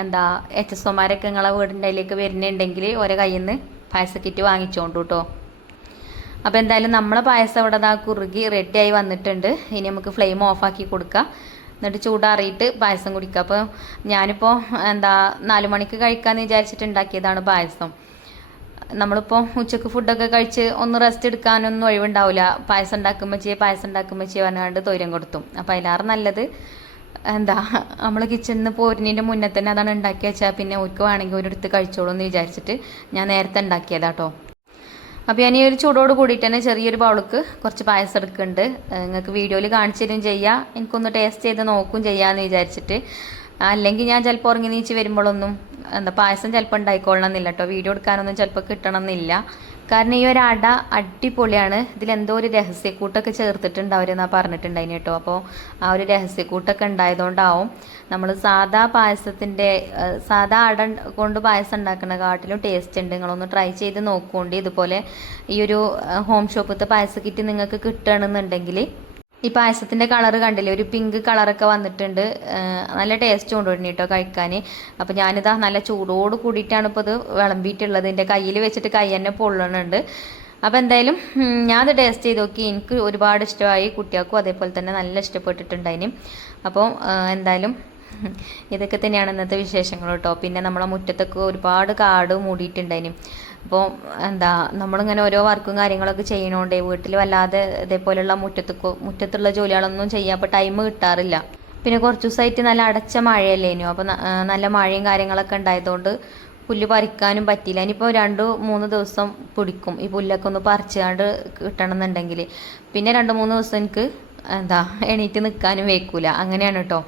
എന്താ എച്ച് എസ് ഒമാരൊക്കെ നിങ്ങളെ വീടിന്റെ അതിലേക്ക് വരുന്നുണ്ടെങ്കിൽ ഓരോ കയ്യിൽ നിന്ന് പായസ കിറ്റ് വാങ്ങിച്ചോണ്ടു കേട്ടോ അപ്പോൾ എന്തായാലും നമ്മളെ പായസം ഇവിടെ കുറുകി റെഡിയായി വന്നിട്ടുണ്ട്. ഇനി നമുക്ക് ഫ്ലെയിം ഓഫാക്കി കൊടുക്കാം. എന്നിട്ട് ചൂടാറിയിട്ട് പായസം കുടിക്കുക. അപ്പോൾ ഞാനിപ്പോൾ എന്താ നാല് മണിക്ക് കഴിക്കാമെന്ന് വിചാരിച്ചിട്ട് ഉണ്ടാക്കിയതാണ് പായസം. നമ്മളിപ്പോൾ ഉച്ചയ്ക്ക് ഫുഡൊക്കെ കഴിച്ച് ഒന്ന് റെസ്റ്റ് എടുക്കാനൊന്നും ഒഴിവുണ്ടാവില്ല പായസം ഉണ്ടാക്കുമ്പോൾ ചെയ്യേ പായസം ഉണ്ടാക്കുമ്പോൾ ചെയ്യ പറഞ്ഞാണ്ട് തൊരം കൊടുത്തും. അപ്പോൾ അതിലാറ് നല്ലത് എന്താ നമ്മൾ കിച്ചണിൽ നിന്ന് പോരുന്നതിന്റെ മുന്നേ തന്നെ അതാണ് ഉണ്ടാക്കി വെച്ചാൽ പിന്നെ ഓർക്ക് വേണമെങ്കിൽ ഒരിടത്ത് കഴിച്ചോളൂ എന്ന് വിചാരിച്ചിട്ട് ഞാൻ നേരത്തെ ഉണ്ടാക്കിയതാട്ടോ അപ്പോൾ ഞാൻ ഈ ഒരു ചൂടോട് കൂടിയിട്ട് തന്നെ ചെറിയൊരു ബൗൾക്ക് കുറച്ച് പായസം എടുക്കുന്നുണ്ട്. നിങ്ങൾക്ക് വീഡിയോയിൽ കാണിച്ചു തരും ചെയ്യാം. എനിക്കൊന്ന് ടേസ്റ്റ് ചെയ്ത് നോക്കും ചെയ്യാമെന്ന് വിചാരിച്ചിട്ട്. അല്ലെങ്കിൽ ഞാൻ ചിലപ്പോൾ ഉറങ്ങി നീച്ച് വരുമ്പോഴൊന്നും എന്താ പായസം ചിലപ്പോൾ ഉണ്ടായിക്കൊള്ളണം എന്നില്ല കേട്ടോ. വീഡിയോ എടുക്കാനൊന്നും ചിലപ്പോൾ കിട്ടണം എന്നില്ല കാരണം ഈ ഒരു അട അടിപൊളിയാണ്. ഇതിലെന്തോ ഒരു രഹസ്യക്കൂട്ടൊക്കെ ചേർത്തിട്ടുണ്ട് അവരെന്നാ പറഞ്ഞിട്ടുണ്ടായിന് കേട്ടോ. അപ്പോൾ ആ ഒരു രഹസ്യക്കൂട്ടൊക്കെ ഉണ്ടായതുകൊണ്ടാവും നമ്മൾ സാധാ പായസത്തിന്റെ സാധാ അട കൊണ്ട് പായസം ഉണ്ടാക്കുന്ന കാട്ടിലും ടേസ്റ്റ് ഉണ്ട്. നിങ്ങളൊന്ന് ട്രൈ ചെയ്ത് നോക്കുകൊണ്ട് ഇതുപോലെ ഈ ഒരു ഹോം ഷോപ്പിലത്തെ പായസ കിറ്റ് നിങ്ങൾക്ക് കിട്ടുകയാണെന്നുണ്ടെങ്കിൽ ഈ പായസത്തിന്റെ കളർ കണ്ടില്ലേ? ഒരു പിങ്ക് കളറൊക്കെ വന്നിട്ടുണ്ട്. നല്ല ടേസ്റ്റ് കൊണ്ടുവരണം കേട്ടോ കഴിക്കാൻ അപ്പോൾ ഞാനിതാ നല്ല ചൂടോട് കൂടിയിട്ടാണ് ഇപ്പോൾ ഇത് വിളമ്പിയിട്ടുള്ളത്. എന്റെ കയ്യിൽ വെച്ചിട്ട് കൈ തന്നെ പൊള്ളണുണ്ട്. അപ്പോൾ എന്തായാലും ഞാനത് ടേസ്റ്റ് ചെയ്ത് നോക്കി. എനിക്ക് ഒരുപാട് ഇഷ്ടമായി. കുട്ടികൾക്കും അതേപോലെ തന്നെ നല്ല ഇഷ്ടപ്പെട്ടിട്ടുണ്ടായിന്. അപ്പോൾ എന്തായാലും ഇതൊക്കെ തന്നെയാണ് ഇന്നത്തെ വിശേഷങ്ങൾ കേട്ടോ. പിന്നെ നമ്മളെ മുറ്റത്തൊക്കെ ഒരുപാട് കാട് മൂടിയിട്ടുണ്ടായിന്. അപ്പോൾ എന്താ നമ്മളിങ്ങനെ ഓരോ വർക്കും കാര്യങ്ങളൊക്കെ ചെയ്യണോണ്ടേ വീട്ടിൽ വല്ലാതെ ഇതേപോലെയുള്ള മുറ്റത്ത് മുറ്റത്തുള്ള ജോലികളൊന്നും ചെയ്യാൻ അപ്പോൾ ടൈം കിട്ടാറില്ല. പിന്നെ കുറച്ച് ദിവസമായിട്ട് നല്ല അടച്ച മഴയല്ലേനു അപ്പോൾ നല്ല മഴയും കാര്യങ്ങളൊക്കെ ഉണ്ടായതുകൊണ്ട് പുല്ല് പറിക്കാനും പറ്റിയില്ല. ഇനിയിപ്പോൾ രണ്ട് മൂന്ന് ദിവസം പിടിക്കും ഈ പുല്ലൊക്കെ ഒന്ന് പറിച്ചാണ്ട് കിട്ടണം എന്നുണ്ടെങ്കിൽ പിന്നെ രണ്ട് മൂന്ന് ദിവസം എനിക്ക് എന്താ എണീറ്റ് നിൽക്കാനും വെക്കൂല അങ്ങനെയാണ് കേട്ടോ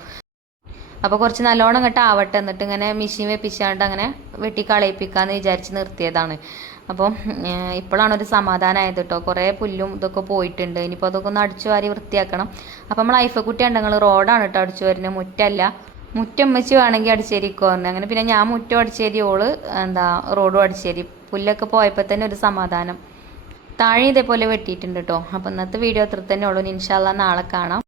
അപ്പോൾ കുറച്ച് നല്ലോണം ഇങ്ങോട്ട് ആവട്ടെ എന്നിട്ട് ഇങ്ങനെ മെഷീൻ വെപ്പിച്ചാണ്ട് അങ്ങനെ വെട്ടി കളയിപ്പിക്കാന്ന് വിചാരിച്ച് നിർത്തിയതാണ്. അപ്പോൾ ഇപ്പോഴാണ് ഒരു സമാധാനമായത് കേട്ടോ കുറേ പുല്ലും ഇതൊക്കെ പോയിട്ടുണ്ട്. ഇനിയിപ്പോൾ അതൊക്കെ ഒന്ന് അടിച്ചു വാരി വൃത്തിയാക്കണം. അപ്പോൾ നമ്മൾ ഐഫക്കുട്ടി ഉണ്ടെങ്കിൽ റോഡാണ് കേട്ടോ അടിച്ചു വരുന്നത് മുറ്റല്ല. മുറ്റം വെച്ച് വേണമെങ്കിൽ അടിച്ചേരിക്കോ അങ്ങനെ പിന്നെ ഞാൻ മുറ്റം അടിച്ചേരി ഓൾ എന്താ റോഡും അടിച്ചേരി. പുല്ലൊക്കെ പോയപ്പോൾ തന്നെ ഒരു സമാധാനം. താഴെ ഇതേപോലെ വെട്ടിയിട്ടുണ്ട് കേട്ടോ അപ്പോൾ ഇന്നത്തെ വീഡിയോ അത്ര തന്നെ ഉള്ളൂ ഇൻഷാല്ല നാളെ കാണാം.